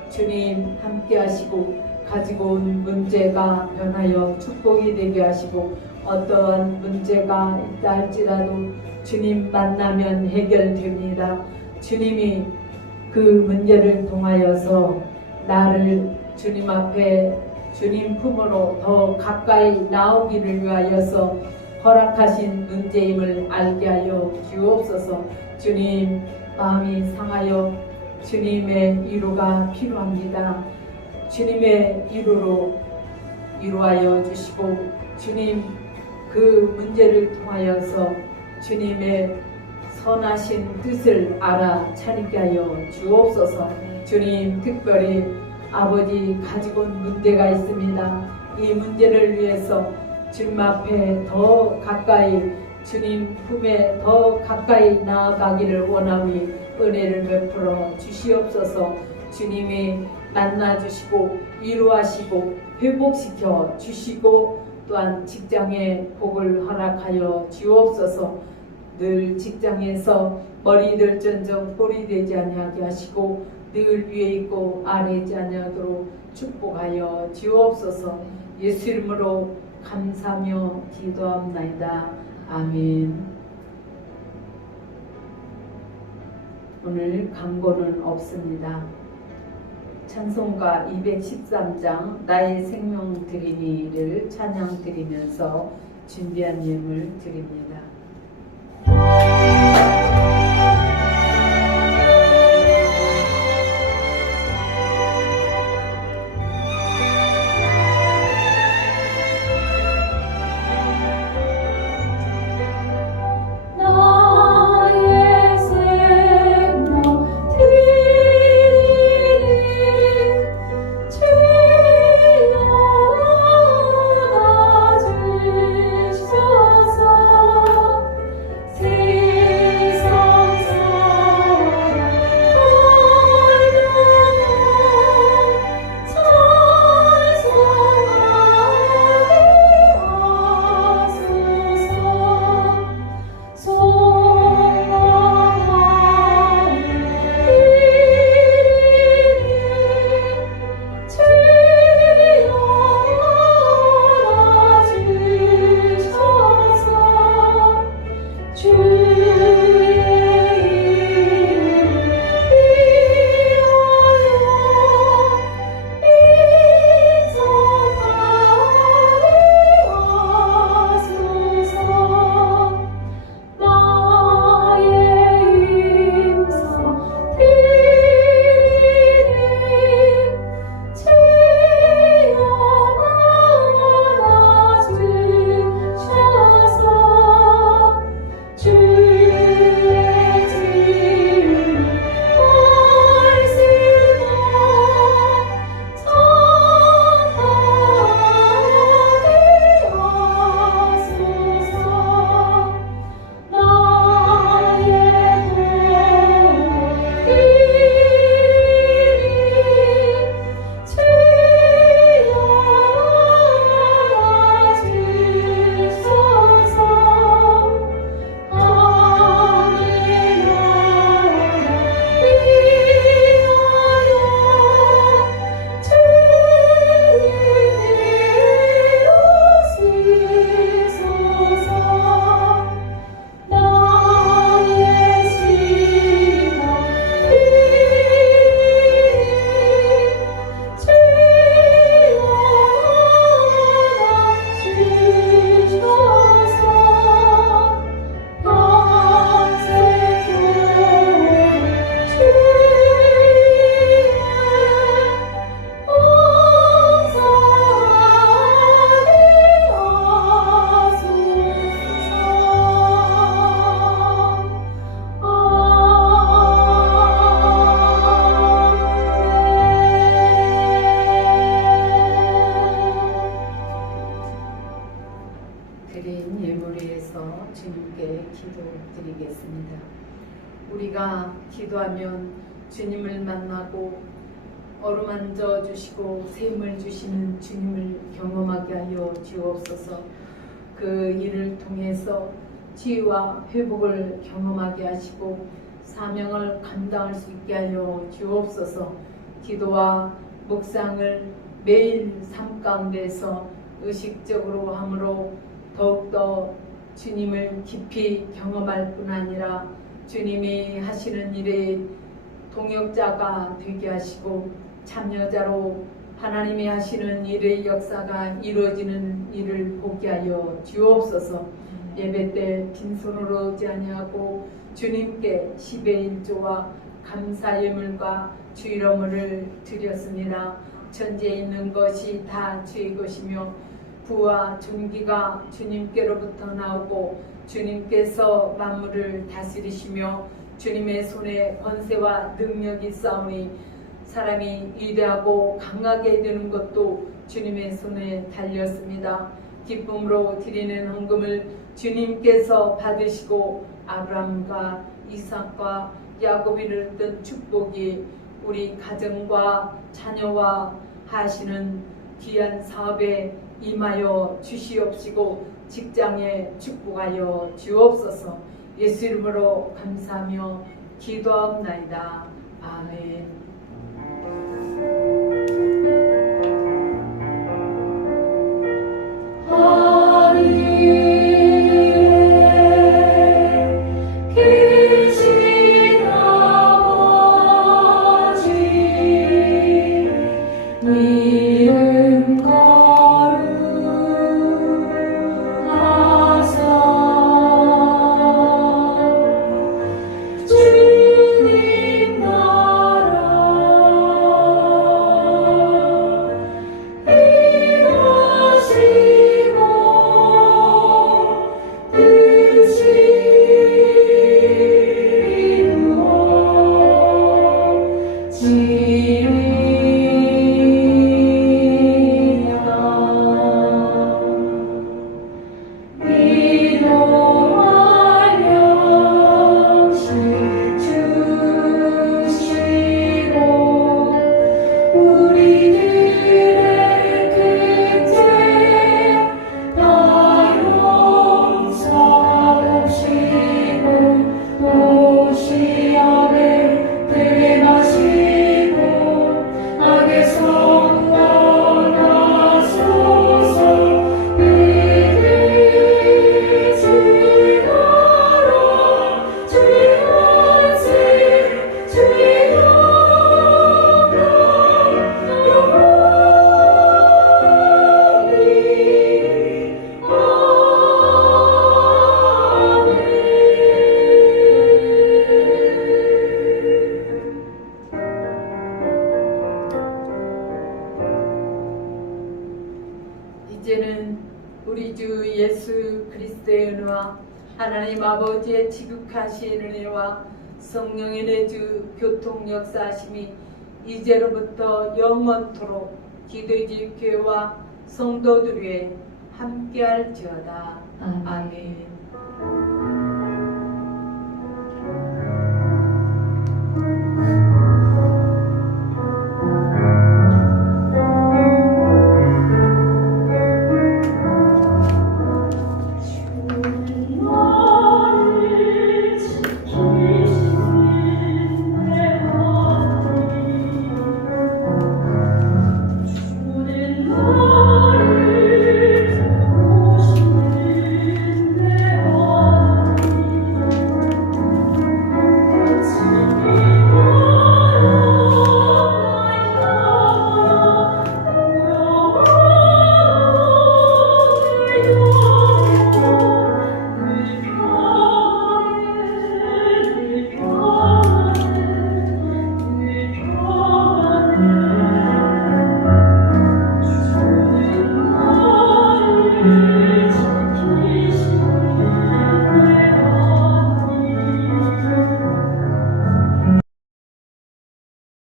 주님 함께 하시고 가지고 온 문제가 변하여 축복이 되게 하시고 어떠한 문제가 있다 할지라도 주님 만나면 해결됩니다. 주님이 그 문제를 통하여서 나를 주님 앞에 주님 품으로 더 가까이 나오기를 위하여서 허락하신 문제임을 알게 하여 주옵소서. 주님 마음이 상하여 주님의 위로가 필요합니다. 주님의 위로로 위로하여 주시고 주님 그 문제를 통하여서 주님의 선하신 뜻을 알아차리게 하여 주옵소서. 주님 특별히 아버지 가지고 온 문제가 있습니다. 이 문제를 위해서 주님 앞에 더 가까이 주님 품에 더 가까이 나아가기를 원하오니 은혜를 베풀어 주시옵소서. 주님이 만나주시고 위로하시고 회복시켜 주시고 또한 직장에 복을 허락하여 주옵소서. 늘 직장에서 머리 들전정 꼴이 되지 아니하게 하시고 늘 위에 있고 아래에 있지 아니하도록 축복하여 주옵소서. 예수 이름으로 감사하며 기도합나이다. 아멘. 오늘 광고는 없습니다. 찬송가 213장 나의 생명 드리니를 찬양 드리면서 준비한 예물 드립니다. 나의 생명 드리니 주여 받아주소서. 세상 사랑 헐렁한 찬송하게 드린 예물에 의해서 주님께 기도드리겠습니다. 우리가 기도하면 주님을 만나고 어루만져 주시고 샘을 주시는 주님을 경험하게 하여 주옵소서. 그 일을 통해서 치유와 회복을 경험하게 하시고 사명을 감당할 수 있게 하여 주옵소서. 기도와 묵상을 매일 삶 가운데서 의식적으로 함으로 더욱더 주님을 깊이 경험할 뿐 아니라 주님이 하시는 일에 동역자가 되게 하시고 참여자로 하나님이 하시는 일의 역사가 이루어지는 일을 보게 하여 주옵소서. 예배 때 빈손으로 오지 아니하고 주님께 10의 1조와 감사 예물과 주일어물을 드렸습니다. 천지에 있는 것이 다 주의 것이며 부와 존귀가 주님께로부터 나오고 주님께서 만물을 다스리시며 주님의 손에 권세와 능력이 있사오니 사람이 위대하고 강하게 되는 것도 주님의 손에 달렸습니다. 기쁨으로 드리는 헌금을 주님께서 받으시고 아브라함과 이삭과 야곱이 누렸던 축복이 우리 가정과 자녀와 하시는 귀한 사업에 임하여 주시옵시고 직장에 축복하여 주옵소서. 예수 이름으로 감사하며 기도하옵나이다. 아멘. 이제는 우리 주 예수 그리스도의 은혜와 하나님 아버지의 지극하신 은혜와 성령의 내주 교통 역사하심이 이제로부터 영원토록 기도의 집 교회와 성도들 위해 함께할지어다. 아멘.